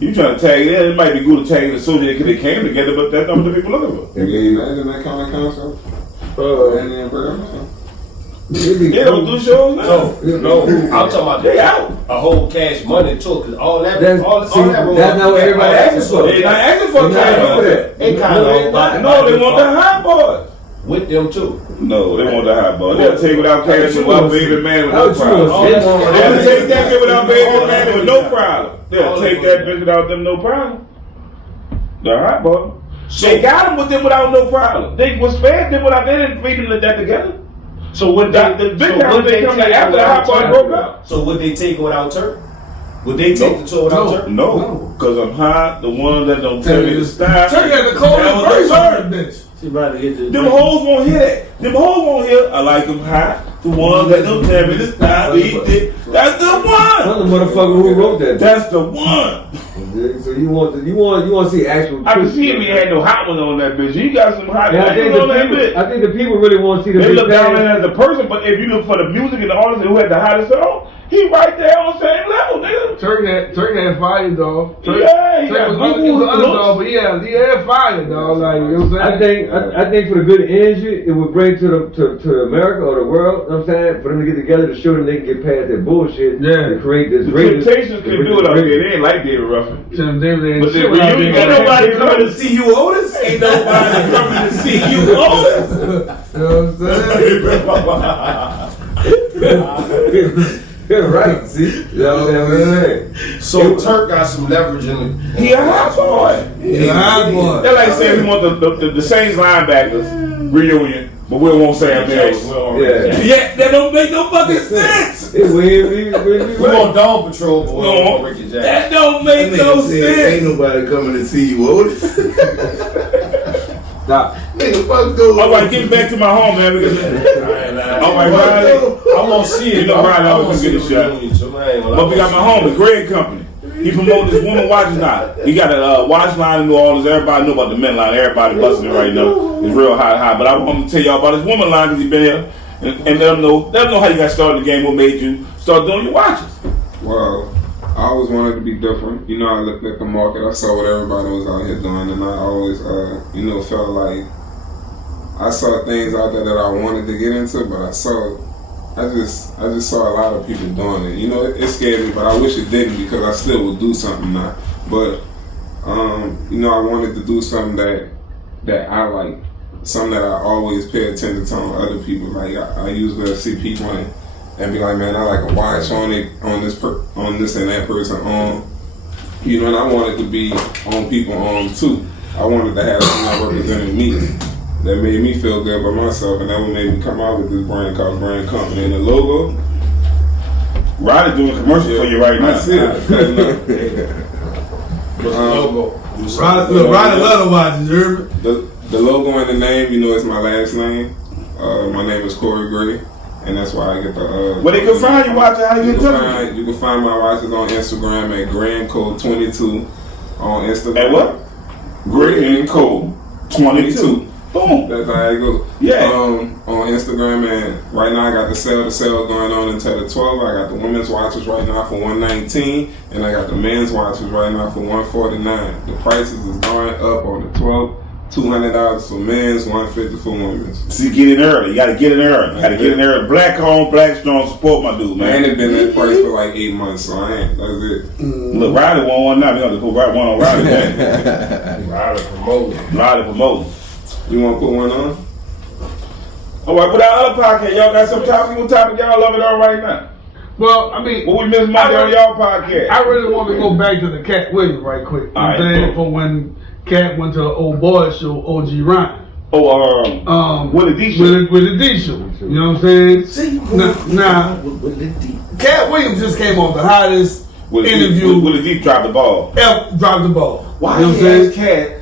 You trying to tag it? It might be good to tag it associated because they came together, but that's not what the people looking for. Can you imagine that kind of concept? And then bring them down. They don't do shows now. No, I'm talking about They out. a whole Cash Money tour, cause all that, That's- all see, that. that's not what everybody asking for. They not asking for They not asking for that. They kind of about No, they want the hot boys. with them too. No, they want the hot boys. They'll take without cash and without Baby Man with no How problem. true is it? They'll take that bitch without Baby Man with no problem. They'll take that bitch without them no problem. The hot boy. They got them with them without no problem. They was fed them without. They didn't feed them that together. So would The big time they come after the hot boy broke up. So would they take it without Turk? Would they take the tour without Turk? No, because I'm hot. The ones that don't tell me to stop. Turkey had the coldest That was verse the on word. that bitch. She about to get this. Them hoes won't hear that. Them hoes won't hear. I like them hot. The ones that don't tell me to stop. Eat it. That's the one. I'm the motherfucker who wrote that. That's the one. So you want to see actual. I can see if he had no hot ones on that bitch. He got some hot Yeah, ones on that bitch. I think the people really want to see the They big look down band. at him as a person, but if you look for the music and the artist who had the hottest song, he right there on the same level, nigga. Turkey had fire, dog. Yeah, he got He was good underdog, looks. but he had fire, dog. Like, you know what I'm saying? I think for the good energy it would bring to America or the world, you know what I'm saying, for them to get together to show them they can get past their bullshit Yeah. and create this The greatness. Temptations can do it out there. They ain't like David Ruffin. Tim Davis ain't But the shit without reunion, being ain't on nobody that. coming to see you, Otis. Ain't nobody coming to see you, Otis. You know what I'm saying? Yeah, right, see? You know what I'm saying? So Turk got some leverage in it. He a hot boy. Yeah, hot boy. They're like saying we want the Saints linebackers reunion, but we won't say them names. Yeah. Yeah, that don't make no fucking sense. We on Dawn Patrol, but we No, on Ricky Jackson. that don't make no Ain't sense. nobody coming to see you, Otis. Stop. Nigga, fuck those. All right, getting back to my home, man. Because, all right, Riley. I'm gonna see it. You know Riley always gonna get a shot. But we got my homie, Greg Company. He promoting this woman watch line. He got a watch line in New Orleans. Everybody know about the men line. Everybody busting it right now. It's real hot. But I want to tell y'all about this woman line because he been here and let them know how you got started in the game. What made you start doing your watches? Well, I always wanted to be different. You know, I looked at the market. I saw what everybody was out here doing, and I always, felt like I saw things out there that I wanted to get into, but I just saw a lot of people doing it. You know, it scared me, but I wish it didn't because I still would do something now. But I wanted to do something that I like, something that I always pay attention to on other people. Like I usually see people and be like, man, I like a watch on it, on this and that person on. You know, and I wanted to be on people on too. I wanted to have something that represented me, that made me feel good about myself, and that what made me come out with this brand called Brand Company. And the logo, Riley doing a commercial for you right now. that's it. Logo. Riley love the watches, you heard me? The logo and the name, it's my last name. My name is Corey Gray, and that's why I get the. Well, they can find you watching. How you can You can find my watches on Instagram at GrandCode22 on Instagram. At what? GrandCode22. Boom. That's how it goes. Yeah. On Instagram, and right now I got the sale going on until the 12th. I got the women's watches right now for $119, and I got the men's watches right now for $149. The prices is going up on the 12th. $200 for men's, $150 for women's. See, get in early. You gotta get in early. You gotta get in early. Black owned, black strong. Support my dude, man. Man, it been that price for like 8 months, so I ain't. That's it. Look, Riley won one now. We got to put one on Riley. Riley promoting. Riley promoting. You want to put one on? All right, with our other podcast, y'all got some topic. What topic y'all love it on right now? Well, I mean, What we missing out on y'all podcast? I really want to go back to the Cat Williams right quick. You know what I'm Alright, saying? From when Cat went to the old boy show, OG Ronn. Willie D show. With the D show. You know what I'm saying? Now, Cat Williams just came off the hottest interview. Willie D dropped the ball. Dropped the ball. Why you know he what I'm asked Cat,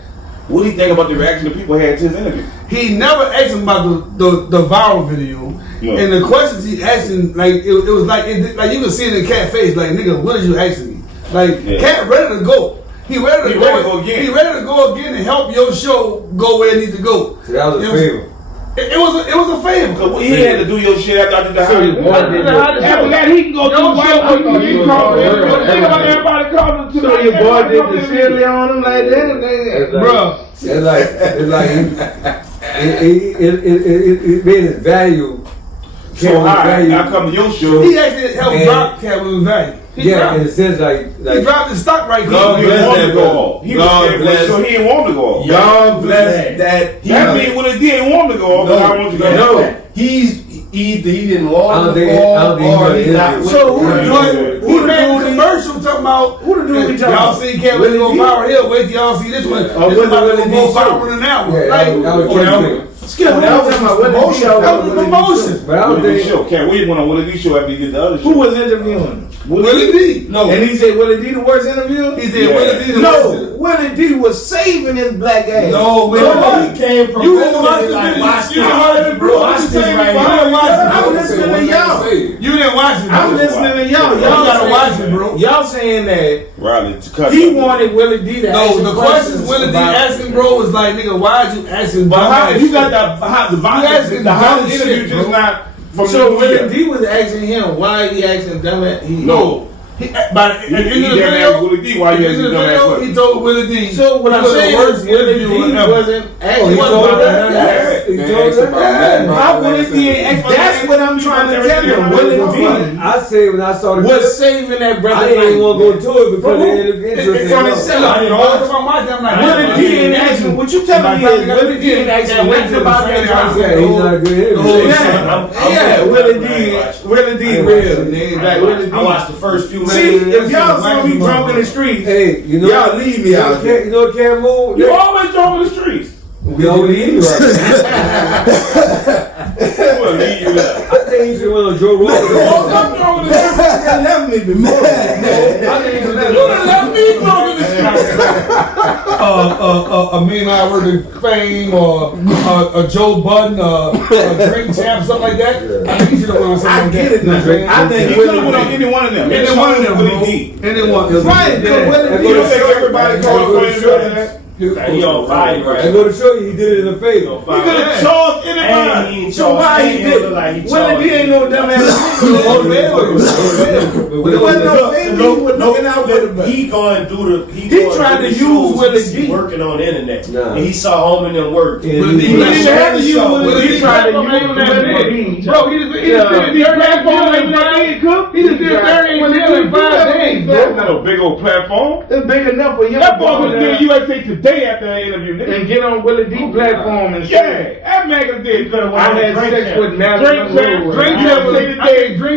what do you think about the reaction the people had to his interview? He never asked him about the viral video. No. And the questions he asked him, like, it was like you could see it in Cat face, like, nigga, what is you asking me? Like, Cat ready to go. He ready to go again. He ready to go again and help your show go where it needs to go. So that was a favor. It was a favor. Cause he had to do your shit after I did the hottest. After that, he can go do wild people. Think about everybody calling to So your boy did the silly on him like that, Bro. It's like it made his value. So high. Now come to your show. He actually helped drop Cat Williams' value. In a sense, like he dropped his stock right He here. didn't want to go off. He was scared for the show. He didn't want to go off. God bless that. That means when it didn't want to go off, I want to go off. No, he didn't want I don't to think- go I don't off, think or he he not with So the who crowd. He made a commercial talking about Who the dude we talking y'all about? see Cat Williams go viral here. Wait till y'all see this one. Yeah. This was about it to Willie go D viral show? than that one. Yeah, Like, that was Skip, that was talking about Willie D show. that was the promotion. But I don't Willie D think show. Cat Williams went on Willie D show after he did the other show. Who was interviewing? Willie D. No, And he said Willie D the worst interview? He said Yeah. Willie D. No, Willie D was saving his black ass. no, when he came from You didn't watch it, the like, video. watch You didn't watch this, it, bro. bro. Watch You this didn't right watch here. it. I'm listening to y'all. You didn't watch it. I'm bro. listening to y'all. You Y'all gotta saying- watch it, bro. Y'all saying that Riley to cut. he wanted Willie D to ask No, him the questions Willie D about- asking, bro, was like, nigga, why'd you asking? But how, if you got dumbass the hottest asking the hottest dumb interview shit, just bro. not from So the Willie D was asking him why he asking dumb ass. No. shit? But at the end of the He didn't ask video, Willie D why at you the end asking of the dumbass video, questions. he told Willie D. So what it I'm was the saying worst is Willie interview D ever. wasn't he asking told about that. none of Yeah. that. He They told asked that. about that. How Willie D? That's what I'm trying to tell you. Willie D I say when I saw the clip, was saving that brother. I didn't even want to go to it because From of who? the interest. From himself. I didn't know if I'm watching. I'm like, Willie D didn't ask him. What you telling me is Willie D didn't ask him nothing about that drop. Yeah, he's not a good interview. Yeah, Willie D real, nigga. Like Willie D. I watched the first few minutes. See, if y'all saw me drunk in the streets, Hey, you know, y'all leave me out there. You know, Cam Moon. You always drunk in the streets. We always eat right. Well, leave you there. I think you should went on Joe Rogan. I'm drunk in the streets. They left me before. You done left me drunk in the streets. a mean I word in fame or a Joe Budden, a drink champ, something like that. I think he should have went on something I like get that. it now. I think He could have went on any one of them. Any one of them, bro. Willie D. Any one. Right, because Willie D You don't was think everybody called for him? He on fire right I go to show you, he did it in a favor. He could have charged anybody. So why he did? Willie D ain't no dumbass. It wasn't no favor. He was looking out for the brother. He going through the. He tried to use Willie D. Working on the internet. Nah. And he saw home and them work. And He he- didn't have to use Willie D. He tried to use Willie D. Bro, he just did a platform in 5 days. He just did 30 in 5 days, bro. That's not a big old platform. It's big enough for him That to boy go was there doing USA Today after that interview, nigga. and get on Willie D platform and say, Yeah, that nigga did. I had sex with Marilyn Monroe. Drink champ,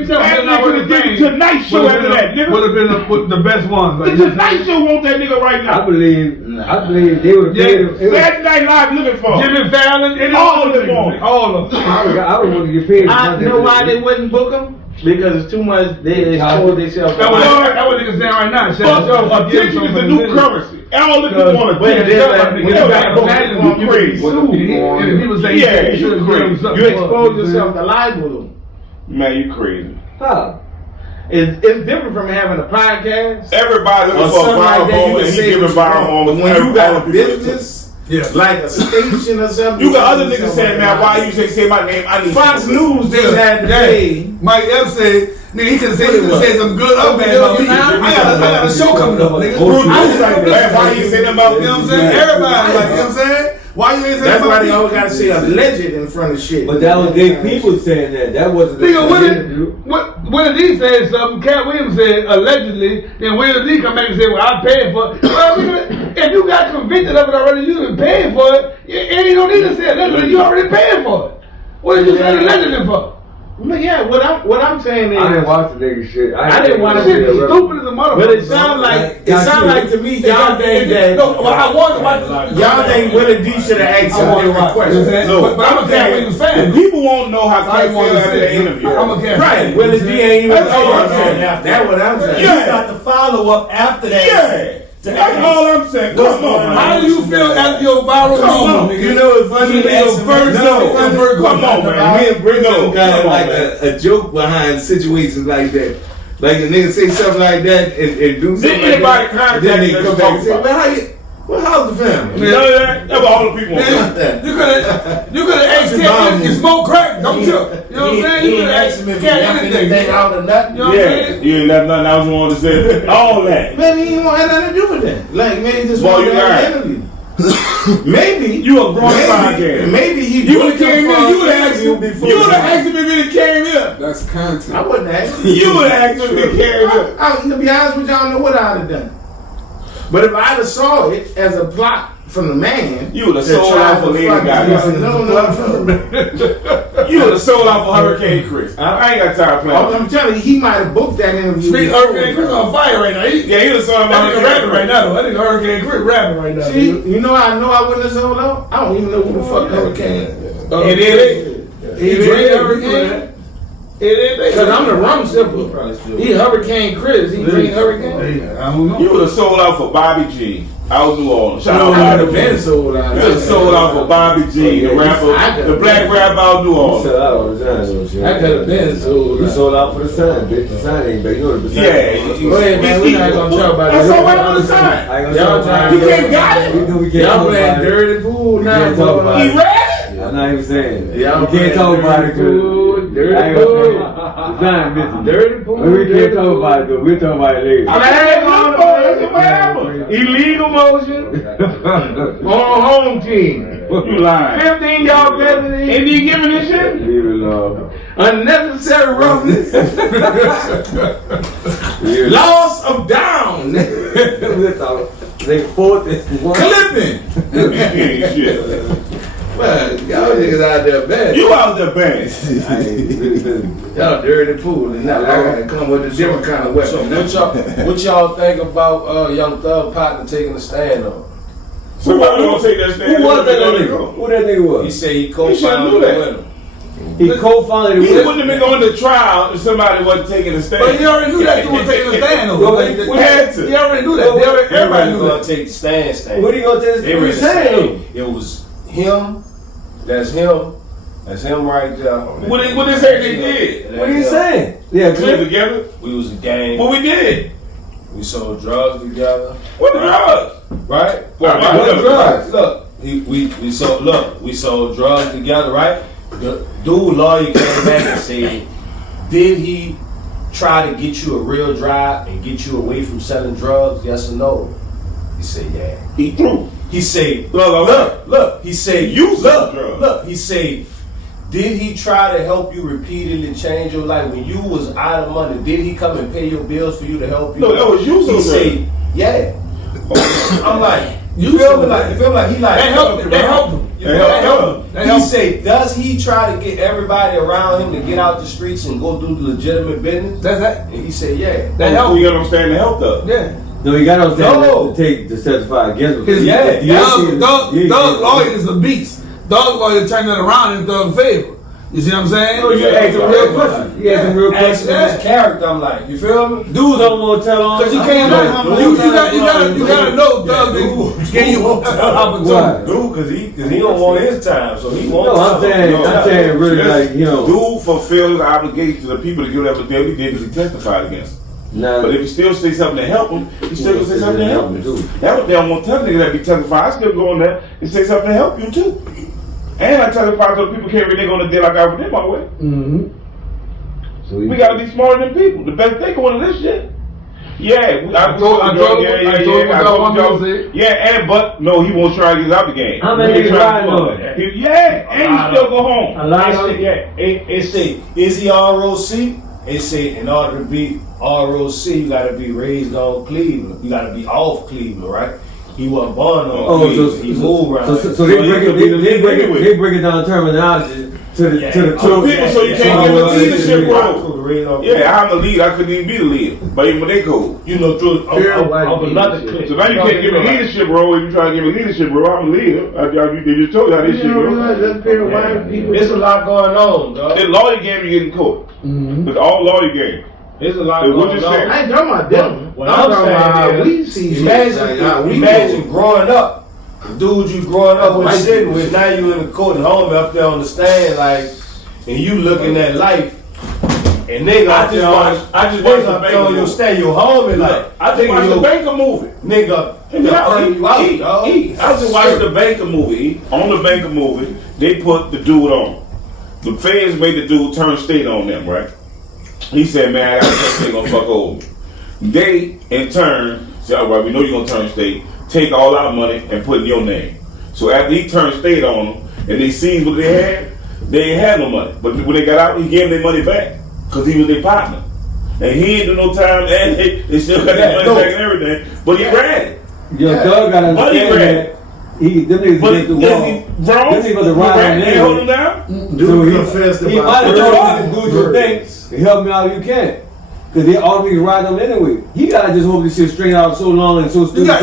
that nigga could have did the Tonight Show after that, nigga. Would have been the best ones. The Tonight Show want that nigga right I now. believe they would have paid him. Saturday Night Live living for. Jimmy Fallon, and All of them on it. all of them. I would want to get paid. I know why they wouldn't book him? Because it's too much. They told themselves. That what niggas saying right now. Fuck, attention is the new currency. All the people want When attention. you got a platform, you crazy. can sue. He was saying Yeah, he should have you given him something. You expose yourself to libel them. Man, you crazy. How? It's different from having a podcast. Everybody Or looking for a something viral like that, you moment, can and he say giving what's viral wrong. moments. When you got a Everybody- Yeah. like a station or something. You got other niggas saying, man, why you say my name? I need Fox you. News just had to pay. Mike Epps said, nigga, he could say some good up bad about me. I got a show coming up, nigga. I was like, man, why you saying about You know what I'm saying? Everybody, like, you know what I'm saying? Why you ain't saying That's about why they me? always gotta say alleged in front of shit. But that was their people saying that. That wasn't the interview. When D said something, Cat Williams said allegedly, then Williams D come back and say, well, I paid for it. Well, nigga, if you got convicted of it already, you been paying for it, and you don't need to say allegedly, you already paying for it. What did you say allegedly for? But yeah, what I'm saying is, I didn't watch the nigga shit. I didn't watch Shit it. is stupid as a motherfucker. But it sound like to me, y'all think that No, well, I was about to. y'all think Willie D should have asked I some want to different watch. questions. Look, But I'm a Cat Williams fan. People won't know how I Cat want feel to after the say interview. I'm a Cat Right, fan. Willie D ain't even. That's all I'm saying. That's what I'm saying. You got the follow up after that. Yeah. That's all I'm saying. Come on, How man. do you feel after your viral Come on. moment, nigga? You know it's funny. You know, first, Come on, man. Me and Brent No, kind come of on, like man. a joke behind situations like that. Like a nigga say something like that and do something Anybody like that. contact Then they us, come talk back and say, about "Man, how you? Well, how's the family?" You know that? That's what all the people want to know. Man, you could have asked Cat you smoke crack, don't you? You know what I'm saying? You could have asked Cat anything. out or nothing. You know what I'm Yeah, saying? you ain't left nothing else you wanted to say. All that. Man, he ain't want nothing to do with that. Like, man, he just Boy, wanted you to have right. an interview. Maybe You a grown podcast. Maybe he You would have booked him came for in, an you would have asked interview him, before. you would have asked him if he came here. That's content. I wouldn't ask. You would have asked him if he came here. To be honest with you, I don't know what I'd have done. But if I'd have saw it as a plot from the man, You would have to sold try out for to Lady fuck Gaga. him, no. You would have sold out for Hurricane Chris. I ain't got time to play. I'm telling you, he might have booked that interview. Speak before. Hurricane Chris on fire right now. Yeah, he would have sold out That for nigga rapping right now, though. That nigga Hurricane Chris rapping right now. See, dude. you know I wouldn't have sold out. I don't even know who the fuck Hurricane. It is. He drink Hurricane. It is. Cause I'm the rum sipper. He Hurricane Chris. He drink Hurricane. I don't know. You would have sold out for Bobby G. Out of New Orleans. Shout out I Bobby could have G. been sold out. You would have sold out for Bobby G, the rapper, the black rapper out of New You Orleans. sold out all the time, though, shit. I could have been sold You out. sold out for the sign, bitch. The sign ain't bad. You know the sign. Yeah. Go ahead, man. We're not gonna talk about I that. saw right on the side. I ain't Y'all gonna talk trying about to You can't got it. We know we can't Y'all talk playing about it. dirty pool We now. can't talk about He it. read it? I'm not even saying. Y'all We can't talk about it because dirty I ain't pool. gonna say it. The sign missing. Dirty pool. But we can't talk about it though. We'll talk about it later. Flag on the board. That's what happened. Illegal motion on home team. You lying. 15-yard penalty. Ain't you giving this shit? Leave it alone. Unnecessary roughness. Leave it Loss of down. We'll talk. They fourth and one. Clipping. Shit. Well, y'all niggas out there bad. You out there bad. I ain't really been- Y'all dirty pool. And now I gotta come with a different kind of weapon. So what y'all think about Young Thug partner taking a stand on? Somebody gonna take that stand. Who was that nigga? Who that nigga He was? said he shouldn't co-founded do that. with him. He co-founded He it wouldn't have been going to trial if somebody wasn't taking a stand. But he already knew that you were taking a stand over. Well, Like, we had to. He already knew that. Everybody Everybody knew gonna that. take the stand. What are you gonna tell us? They What were you saying? It was him. That's him. That's him right there. What they say they did? What are you saying? Yeah, Clear clip. together? We was a gang. What we did? We sold drugs together. What the drugs? Right? Right, What right. drugs? Look, we sold drugs together, right? The dude lawyer came back and said, did he try to get you a real drive and get you away from selling drugs? Yes or no? He said, yeah. He threw. He said, Look. look. He said, You sell look, drugs. look. He said, did he try to help you repeatedly change your life when you was out of money? Did he come and pay your bills for you to help you? No, that was you. He said, yeah. I'm like, you feel me? Like, he like. That helped him. That helped him. You feel me? That helped him. That He helped said, does he try to get everybody around him to get out the streets and go do legitimate business? That's that. And he said, yeah. That Who helped. you understand the help though? Yeah. No, you gotta understand No. to testify against him. His Yeah. Doug lawyer is a beast. Doug lawyer turned it around in Doug's favor. You see what I'm saying? You ask some real questions. You ask some real Asking questions. his character, I'm like, you feel me? Dudes don't want to tell on. Cause you can't you gotta know Doug give you opportunity. Dude, cause he don't want his time, so he wants. No, I'm saying really like, you know. Dude fulfilled his obligation to the people to give whatever the he did because he testified against them. Nah. But if he still say something to help him, he still gonna say something to help him. That's what they don't want to tell niggas that be testifying. I still go in there and say something to help you too. And I testify so people can't really go on the deal like I did my way. Mm-hmm. So We gotta be smarter than people. The best thing going to this shit. Yeah, I told you. Yeah, but no, he won't try to get out the game. How many niggas riding on it? Yeah, and he still go home. A lot of them. Yeah, it say, is he ROC? It say, in order to be ROC, you gotta be raised on Cleveland. You gotta be off Cleveland, right? He wasn't born on Cleveland. He moved around. So they break it down terminology to the people, so you can't get the leadership role. Yeah, I'm the lead. I couldn't even be the leader, but even when they code, you know, through another clip. So now you can't give me leadership role. If you try to give me leadership role, I'm a leader. They just told you how this shit goes. There's a lot going on, dog. The lawyer game you get in court. It's all lawyer game. There's a lot going on. I ain't talking about them. What I'm talking about how we see shit. Imagine growing up, the dudes you growing up with, sitting with, now you in the court and homie up there on the stand, like, and you looking at life, and nigga up there on your stand, your homie, like, I just watched the Banker movie. Nigga, I just watched the Banker movie. On the Banker movie, they put the dude on. The feds made the dude turn state on them, right? He said, man, I got a they gonna fuck over me. They, in turn, said, all right, we know you're gonna turn state. Take all our money and put in your name. So after he turned state on them, and they seen what they ain't had no money. But when they got out, he gave them their money back. Because he was their partner. And he ain't do no time, and they still got their money back and everything. But he ran it. Yo, Doug got to understand that. Them niggas But get the is wall. he wrong? Them niggas the ride They hold him down? Dude confessed he about might have told you to do your thing. Help me out if you can. Because they all niggas ride them anyway. He got to just hold this shit straight out so long and so stupid. That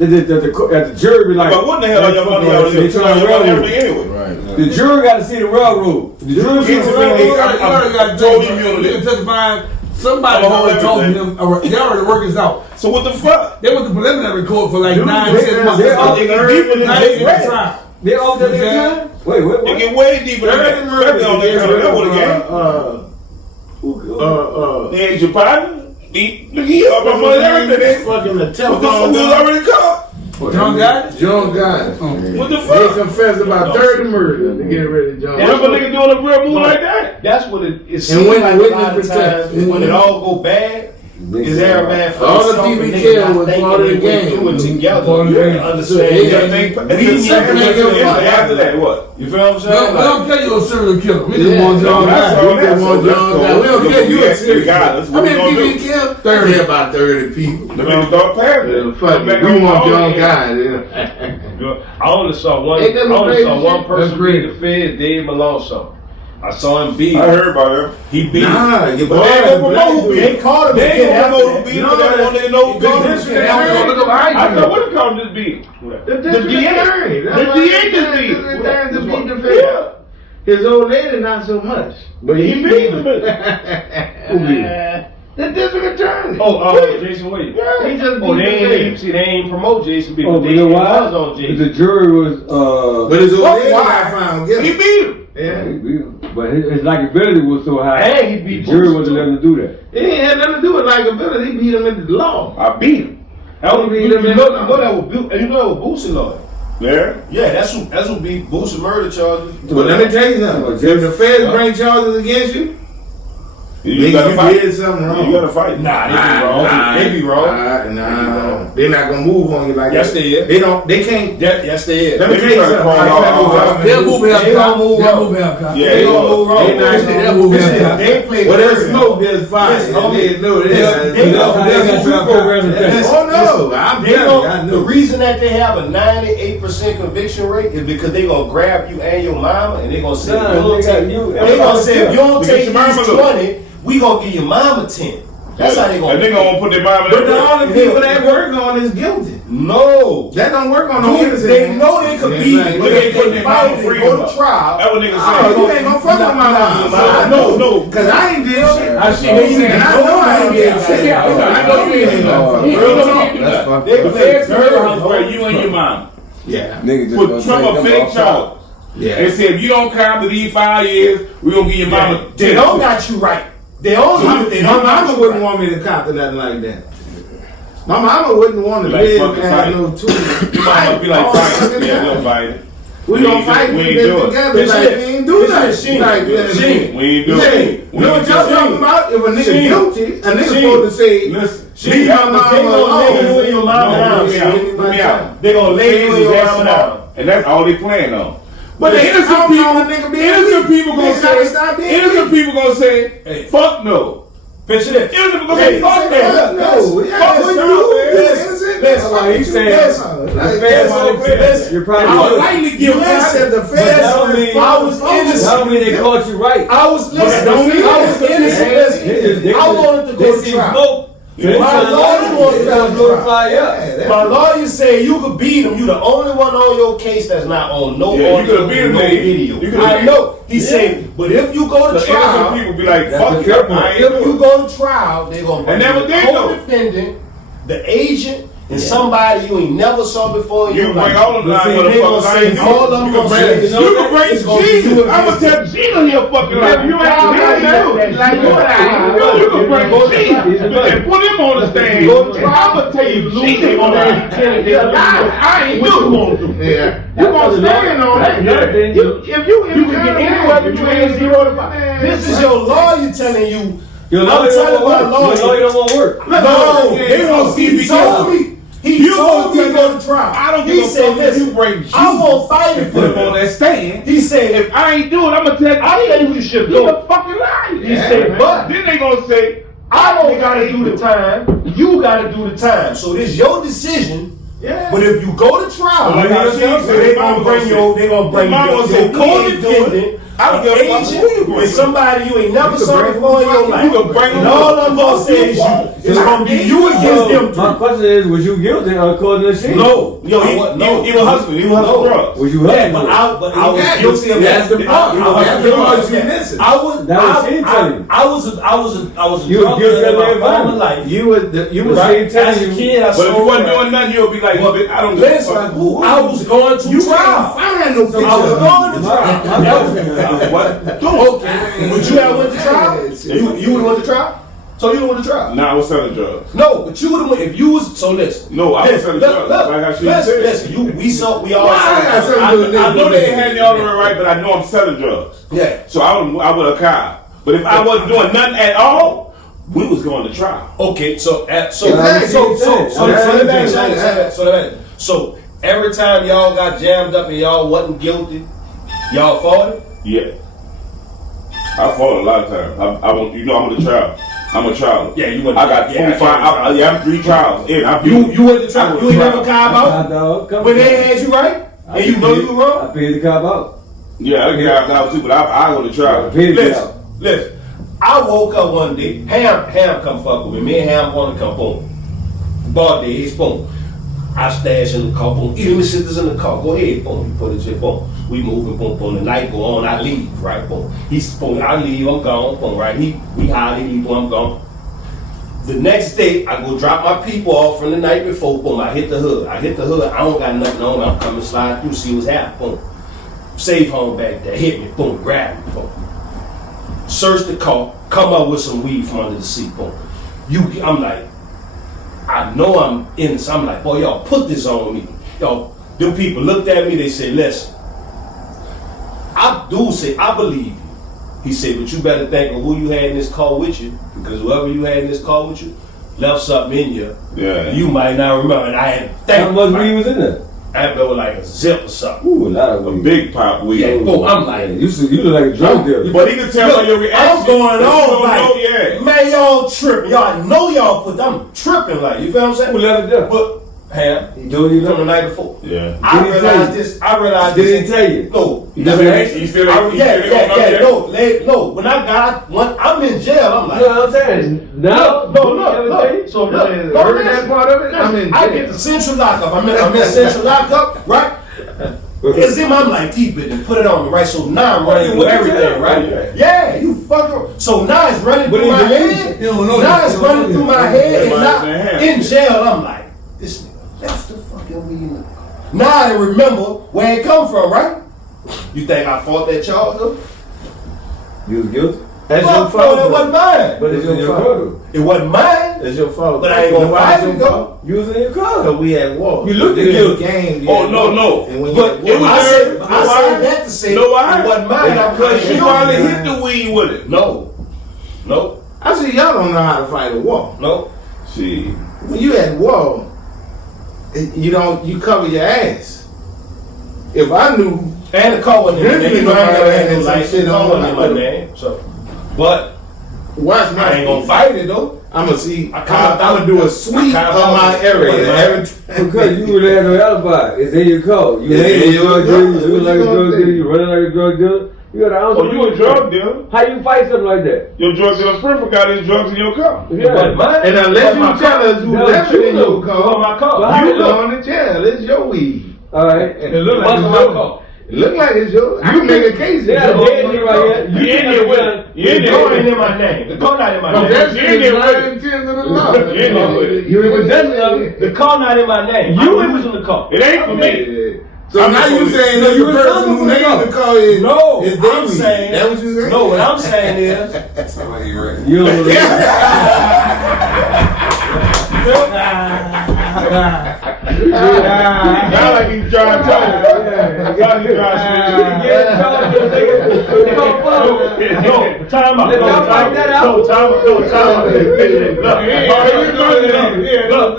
the jury be like, but what the hell are your money out here? They trying to railroad anyway. Right. The jury got to see the railroad. The jury see the railroad. Somebody already told him, they already worked this out. So what the fuck? They went to preliminary court for like 9-10 months. They're all deeper than that. Trial. They're all deeper than that? Wait. They get way deeper than that. They ain't your partner? He up my money everything. Fucking the What the telephone. fuck was already caught? John got it? John got it. What the They fuck? confessed about 30 murders to get rid of John. What a nigga doing a real move like that? That's what it is. And when like the a lot of witness times, protect- when it all go bad, is every man for all the himself, people and he niggas killed not was thinking part of the they went game. through it together. Part of the You game. understand? So, After that, what? You feel what I'm saying? We don't kill you a serial killer. We just Yeah. want John That's Guy. all. We just want John Guy. We don't care. You a serious Regardless, How what we many gonna people do? he killed? 30. Yeah, about 30 people. They're gonna start passing. Fuck it. We want John Guy. I only saw one. Ain't that I only crazy saw shit? one person That's beat the Fed. Dave Malone saw. I saw him beat. I heard about him. He beat. Nah, your boy But they ain't gonna black promote who beat They him. caught him. They ain't again gonna promote after who that. beat him. They don't want to know who beat him. I thought what the call just beat him? The DA. attorney. The DA just beat him. The attorney just beat the Fed. Yeah. His old lady not so much. But He beat him. Who beat him? The district attorney. Jason Williams. He just Oh, beat they the ain't see. They ain't promote Jason beat. Oh, They you know was on why? Jason. The jury was But his old lady Why? got found guilty. He beat him. Yeah. But his likability was so high. And he beat the jury Boosie, wasn't too. letting him do that. It ain't had nothing to do with likability. He beat him into the law. I beat him. That was, He you beat him in know the- that was you know that was Boosie lawyer. Yeah. Yeah, that's who beat Boosie murder charges. But let me tell you something. If the feds bring charges against you, You nigga, gotta you fight. did something wrong. You gotta fight. Nah, they be wrong. They be wrong. Nah. They're not gonna move on you like Yes, that. they is. They don't. They can't. Yes, they is. Let me tell you something. They'll move him. They gonna move They'll wrong. move him. Yeah, They gonna move wrong. They not- They'll move him. They play. Well, there's smoke, there's fire. Listen, homie. They know it They is. gonna- Oh no, I'm They telling you, gonna, I the know. reason that they have a 98% conviction rate is because they gonna grab you and your mama and they gonna say Nah, if you don't they got take you- they gonna say if you don't Because take your mama these look. 20, we gonna give your mama 10. That's how they gonna. And they gonna put their mom in But the there. only people that work on is guilty. No. That don't work on no Dude, innocent. they man. know they could Yeah, beat right. it, But but they they putting couldn't their fight mama it. They freedom go up. to trial. That what niggas Oh, say. you ain't gonna fuck with my mom. So I know. No. Cause I ain't did shit. I see And they I know I ain't did shit. Yeah, I know you ain't done. Real talk. They The play feds in dirty, your house bro. where you and your mom Yeah. Niggas just put gonna Trump take a them fake off charge. Yeah. They said if you don't come to these 5 years, we gonna give your mama. They don't got you right. They own you, but they My don't got mama you wouldn't right. want me to cop to nothing like that. My mama wouldn't want to Like live fucking and have fight. no tools. Your mama be like, all fight. fucking Yeah, time. we'll fight. We gonna fight. We We ain't been do it. together. This Like shit- we ain't do this that. shit Like Sheen. We ain't do Hey, it. you know what y'all talking about? If a nigga Sheen. guilty, a nigga Sheen. supposed to say, Listen, leave my mama They gonna lay you alone. and your mama down. Let me out. They gonna lay you and your That's mama down. smart. And that's all they plan on. But the they innocent count people, on a nigga being innocent weak. people gonna Niggas gotta say, stop being innocent weak. people gonna say, Hey. fuck no. Picture this. Innocent people gonna say, fuck Hey, no. look, No, yeah, Fuck it's with you. you, You man. innocent. Listen, Like, he's you saying- innocent. Like, The feds that's are all listen. You're probably I would good. likely You give said the But feds that don't was mean- I was innocent. That don't mean they caught you right. I was listening. don't mean I was that. innocent. Listen, I wanted to go to trial. My lawyer wanted to go to trial. fly up. My lawyer said you could beat him. You the only one on your case that's not on no Yeah, you audio, could've beat him, no nigga. video. You could've I beat know. He said, but if you go The to trial, innocent people be like, That's fuck the you. fair point. I ain't if do you it. go to trial, they're gonna bring never the did, though. co-defendant, the agent, and somebody you ain't never saw before in You your can bring life. all them nine See, they gonna motherfuckers. I say ain't do all it. of them You gonna can say, bring, you know you what? can bring It's gonna be Gina. you I'm gonna against tell Gina in your fucking life. You ain't doing that. Like you can bring Gina and put him on the stand. And I'ma tell you, Gina on that. I ain't doing it. Yeah. You gonna stand on that? If you can get anywhere between 0 to 5. This is your lawyer telling you. Your I'm lawyer telling don't my want lawyer. work. Your lawyer don't want work. No, They won't see he me told go. me. He You told gonna me tell go them, to trial. I don't He give a said, fuck if listen, you bring I won't fight it and for put him on you. that stand. He said, If I ain't do it, I'ma tell you. I tell you you should You go. a fucking liar. He said, but Then they gonna say, I don't gotta do the time. You gotta do the time. So this your decision. Yeah. But if you go to trial, Like how she said, they mama gonna bring say- your, they gonna bring mama your, say, your we ain't do it. co-defendant, I don't give a fuck who you agent, bring. with somebody you ain't never You can saw bring before in who your you life. You can bring And who all you I'm gonna say is want. it's gonna be you against them My three. question is, was you guilty according to Sheen? No, Yo, he was hustling. He was hustling drugs. Was you Yeah, hustling? but I was Yeah, guilty of that's that. the problem. That's the part you missing. I was. That was Sheen telling you. I was a You was drug guilty dealer of in my the former environment. life. You was Right. As a kid, I But if you sold wasn't crack. doing nothing, you'll be like, Well, I don't give a listen, fuck. I was going to You trial. can't find no picture. I was of going to you. trial. What? Okay. Would you have went to trial? You would have went to trial? So you would have went to trial? Nah, I was selling drugs. No, but you would have went if you was. So listen. No, I was Listen, selling drugs. Like how she said. listen. We all. I know they ain't had the order right, but I know I'm selling drugs. Yeah. So I would have caught. But if I wasn't doing nothing at all, we was going to trial. Okay, so every time y'all got jammed up and y'all wasn't guilty, y'all fought it. Yeah. I fought a lot of times. I won't. You know, I'm a trial. I'm a trial. Yeah, you went. I got 4, 5. I'm 3 trials in. You went to trial. You ain't never cop out Dog, come when on. they had you right, and you know you were wrong. I paid the cop out. Yeah, I get out too, but I go to I trial. paid the cop. Listen. I woke up one day. Ham come fuck with me. Me and Ham want to come boom. Ball day, he's boom. I stash in the car, boom. Let me sit this in the car. Go ahead, boom. You put it in, boom. We moving, boom, boom. The night go on, I leave, right, boom. He's boom. I leave, I'm gone, boom, right. We highly leave, boom, I'm gone. The next day, I go drop my people off from the night before, boom. I hit the hood. I don't got nothing on. I'm coming slide through, see what's happening, boom. Safe home back there, hit me, boom, grab me, boom. Search the car, come up with some weed from under the seat, boom. I'm like, I know I'm innocent. I'm like, boy, y'all put this on me. Y'all, them people looked at me, they said, listen, I believe you. He said, but you better think of who you had in this car with you, because whoever you had in this car with you left something in you. Yeah. You might not remember. And I had to think. How much weed was in there? I bet was like a zip or something. Ooh, a lot of A weed. big pop weed. Yeah, boom, I'm like, You look like a drug dealer. But he can tell by your reaction. I'm going on like, Yeah. man, y'all tripping. Y'all know y'all I'm tripping like, you feel what I'm saying? Who left it there? But Ham. He told you From the that? night before. Yeah. I Did he tell realized you? this. I realized Did this. he tell you? No. You never asked? You still don't know that? No. When I'm in jail, I'm like, You know what I'm saying? No, look. So look, Heard that part of it? I'm in I jail. get the central lockup. I'm in central lockup, right? It's him. I'm like, deep it and put it on me, right? So now I'm running with everything, right? Yeah, you fucker. So now it's running through my head. Now it's running through my head, and now in jail, I'm like, this nigga left the fucking weed. Now I remember where it come from, right? You think I fought that charge though? You was guilty? That's your Fuck, fault. no, it wasn't mine. But it's your fault. It wasn't mine. It's your fault. But I ain't gonna fight it though. You was in your car. Because we had war. You looked at We guilty. had game. Oh, no. And when But you had war, I said that to say No, why? it wasn't mine. Because she probably hit the weed with it. No. I see y'all don't know how to fight a war. No. See. When you had war, you cover your ass. If I knew, And the car wasn't in my name. You know, I ain't never had no license. Shit The car on wasn't in my my- name. So, but watch my. I ain't gonna fight it though. I'm gonna see. I I'm carved gonna out- do a sweep I of carved my out- area every time. Because you really had no alibi. It's in your car. You Yeah, ain't a you drug was dealer. drunk. You look What like you a gonna drug say? dealer. You running like a drug dealer. You got an ounce Oh, of you weed. a drug dealer? How you fight something like that? Your drug dealer Springfield got his drugs in your car. It wasn't mine. And unless you tell us who No, left you it in know. your It car, wasn't my car. Well, you you know. going to jail. It's your weed. All right. It It look like wasn't it's my your car. It look like it's yours. I can make a case. They got a dead nigga right You here. in there with it. You in The there car with ain't it. in my name. The car not in my Because name. that's You in there with it. 9 10 of the law. You in there with it. You in possession of it. The car not in my name. You I'm in- using the car. It ain't for me. So I'm now just you gonna- saying No, that you the person responsible who for the car. named the car is No, is their I'm weed. saying. That what you saying? No, what I'm saying is. Sound like you ready. You don't know Now like he's trying to tell you. Now he's trying to No, time out. Let y'all find that out. No, time out. Look,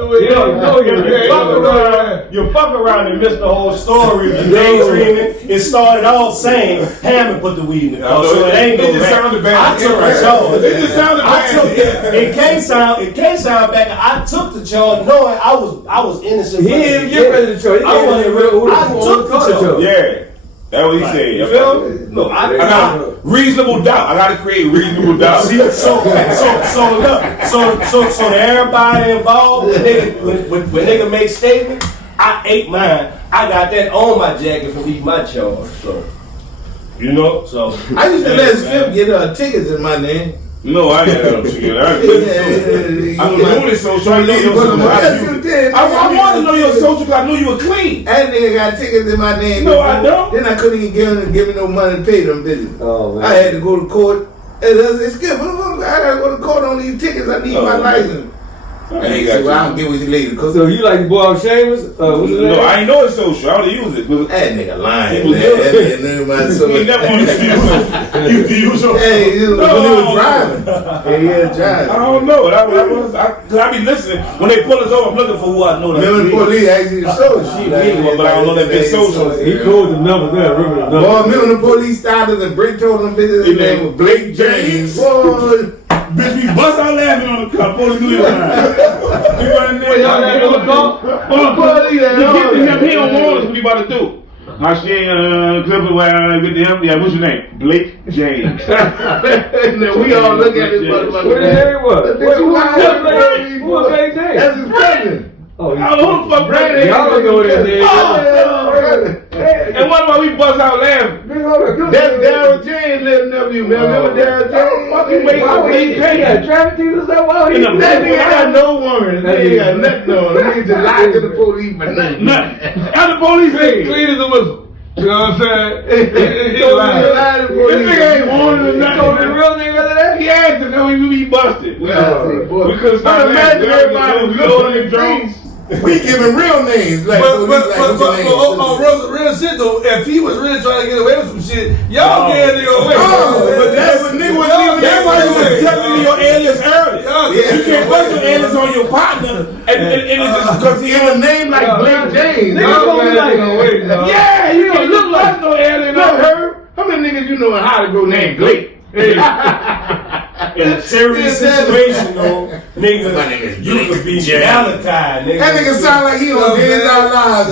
you fuck around and miss the whole story. You daydreaming. It started all saying Hammond put the weed in the car, so it ain't It no just rap. sounded bad. I took the charge. It just sounded I took bad. it can't sound back. I took the charge knowing I was innocent. He didn't even get ready to show. He I wasn't didn't real. who I took the charge. Yeah. That's what he Right. said. You feel me? No, I got reasonable doubt. I got to create reasonable doubt. See, so to everybody involved, when nigga make statement, I ate mine. I got that on my jacket from eating my charge. So, you know, so I used to let Skip get tickets in my name. No, I ain't had no shit. I'm doing it so I know your social. I want to know your social because I knew you were clean. That nigga got tickets in my name. No, before. I don't. Then I couldn't even give me no money to pay them visits. Oh, man. I had to go to court. And it's Skip. I gotta go to court on these tickets. I need my license. And he said, well, I'll get with you later. Cause So you like the boy off Seamus? What's his name? No, I ain't know it's social. I would use it. But that nigga lying, He was man. good. That nigga my son. he never wanted to use it. You use it. Hey, he was, No. when he was driving. Yeah, he was I driving. don't know. Cause I be listening. When they pull us over, I'm looking for who I know. Remember the police asked you to show shit. But I don't know that bitch social. He called the number there. Remember the Boy, number. remember the police stopped us and Brick told them bitches his name was Blake James. Boy, Bitch, we bust out laughing on the car. Police do your line. We running there. y'all laughing on the car? police You get to him, he don't want us what he about to do. Hasheem, Clifford, where get to him. Yeah, what's your name? Blake James. And then we all look at this motherfucker. What his name was? Who Who was Blake James? That's his cousin. Oh, I don't know who the fuck Brandon. y'all don't know what his name is. And what about we bust out laughing? That's Darryl James living up you, man. Remember Darryl James? Fucking wait, Why would he pay got traffic tickets? Why would he? In the That nigga got no woman. That nigga got nothing on. That nigga just lied to the police for nothing. How the police say? Clean as a whistle. You know what I'm saying? He lied to the police. This nigga ain't wanted to He nothing. told the real nigga of that? He asked him, we be busted. We couldn't stop But imagine everybody was looking on the at drones. We giving real names. Like, But what's your name? real shit though, if he was really trying to get away with some shit, y'all can't get away. But that's what nigga was leaving. That's why you was telling me your alias earlier. Yeah. You can't bust your alias on your partner, and it's just because he He had a name like Blake James. Nigga gonna be like, yeah, you don't look like no alien. Not her. How many niggas you know how to go name Blake? In a serious situation, though, nigga, My name is you Blake could be James. Malachi, nigga. That nigga sound like he on Dance Out Loud.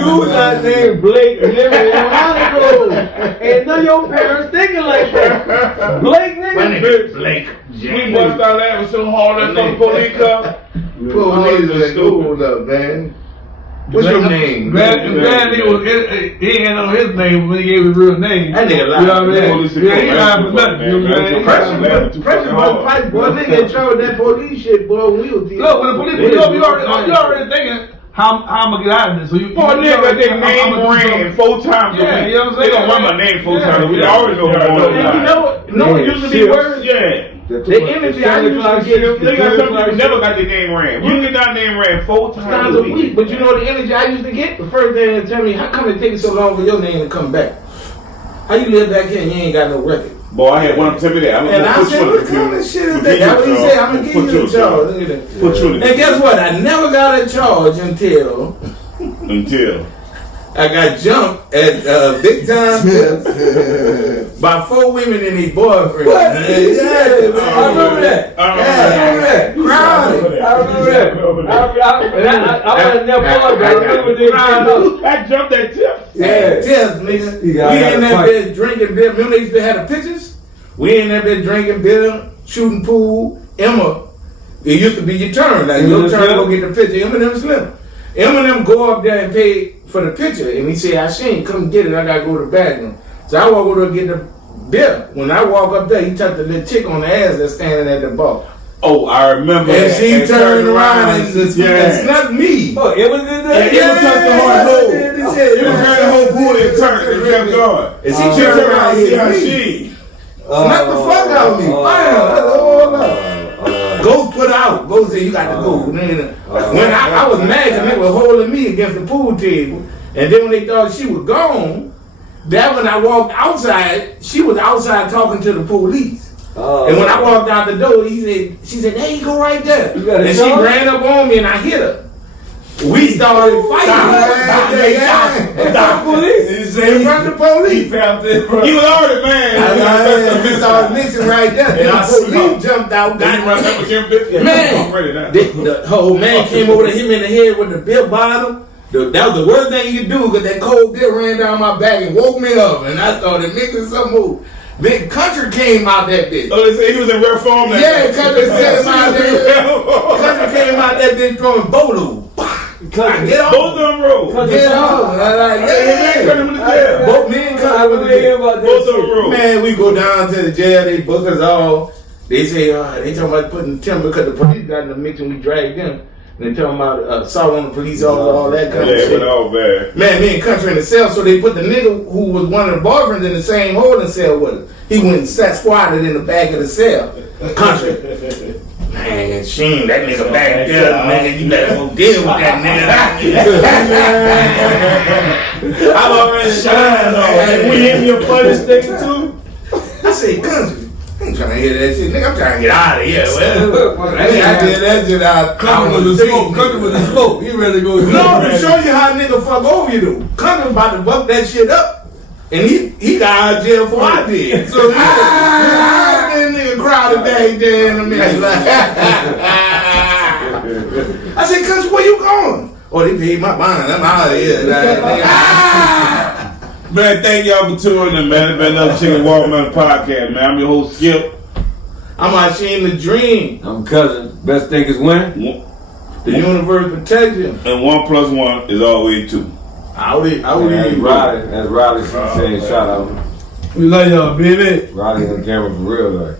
You not named Blake and living in Hollywood. And none of your parents thinking like that. Blake, My nigga. name is Blake We James. bust our laughing so hard that some police come. Police is hold up, man. What's your name? Glad nigga was, he ain't know his name when he gave his real name. That nigga lied. You know what I mean? Yeah, he lied for nothing. You know what I mean? Pressure button pipe, boy. Nigga in charge of that police shit, boy. We was Look, when the police pull up, you already thinking how I'm gonna get out of this. So you, Boy, nigga, they I'm name gonna do ran 4 times a Yeah, week. you know what I'm They saying? gonna run my name 4 Yeah. times a week. I already know what's going And you on. know what used to be worse? Yeah. The energy I used to get. They got some people never got their name ran. You get that name ran 4 times a week. But you know the energy I used to get? The first day they tell me, how come it takes so long for your name to come back? How you live back here and you ain't got no record? Boy, I had one tell me that. I'm And gonna I put said, you on what the kind computer. of shit is that? That's what he said, I'm gonna give you a charge. Look at that. Put you on the And guess what? I never got a charge until I got jumped at Big Time by 4 women and their boyfriend. What? Yeah, man. I remember that. Yeah. I remember that. Crowded. I remember that. I was never I remember this. I jumped that tip. Yeah. Tips, nigga. You We gotta in that fight. bitch drinking beer. Remember they used to have the pictures? We in that bitch drinking beer, shooting pool. Emma, it used to be your turn. Like your Eminem turn to go Slim? get the picture. Eminem Slim. Eminem go up there and pay for the picture. And he said, Hasheem, come get it. I gotta go to the bathroom. So I walk over to get the beer. When I walk up there, he touched the little chick on the ass that's standing at the bar. Oh, I remember And that. she turned around and yeah. snuck me. Oh, it was in there? Yeah, it was touched the hard hole. He said, It was very the whole booty and turned and kept going. And she She turned turned around around and and see hit how me. she. Snuck the fuck out of me. Bam. Ghost put out. Ghost said, you got to go. When I was mad because they were holding me against the pool table. And then when they thought she was gone, that when I walked outside, she was outside talking to the police. And when I walked out the door, she said, there you go right there. You got a And she charge? ran up on me and I hit her. We started fighting. Police. In front of the police. He was already mad. We started mixing right there. Then the police jumped out. Then you run up against bitch. Man, I'm ready now. the whole man came over to him in the head with the bill bottom. That was the worst thing you could do because that cold bill ran down my back and woke me up. And I started mixing some more. Big Country came out that bitch. Oh, they said he was in rare form. Yeah, Country came out there. Country came out that bitch throwing bolo. Get off. Both of them rolled. Get off. I like, Yeah. both me and Country was there. Both of them rolled. Man, we go down to the jail, they book us all. They say, they talking about putting timber because the police got in the mix and we dragged them. And they talking about assault on the police officer, all that kind of Yeah, shit. but all bad. Man, me and Country in the cell, so they put the nigga who was one of the boyfriends in the same holding cell with us. He went and sat squatted in the back of the cell. Country. Man, Sheen, that nigga back there, nigga, you better go deal with that nigga. I'm already shining on. We in your funniest thing too. I said, Country, I ain't trying to hear that shit. Nigga, I'm trying to get out of here. Well, I did that shit out. Country with the smoke. Country with the smoke. He ready to go. No, to show you how nigga fuck over you do. Country about to buck that shit up. And he got out of jail before I did. So that nigga crowded back there in a minute. I said, Country, where you going? Oh, they paid my bond. I'm out of here. Man, thank y'all for tuning in, man. It's been another Chicken Watermelon podcast, man. I'm your host, Skip. I'm Hasheem the Dream. I'm cousin. Best thing is winning. The universe protects you. And 1 + 1 is always 2. I would As Riley saying, shout out. We love y'all, baby. Riley on camera for real, like.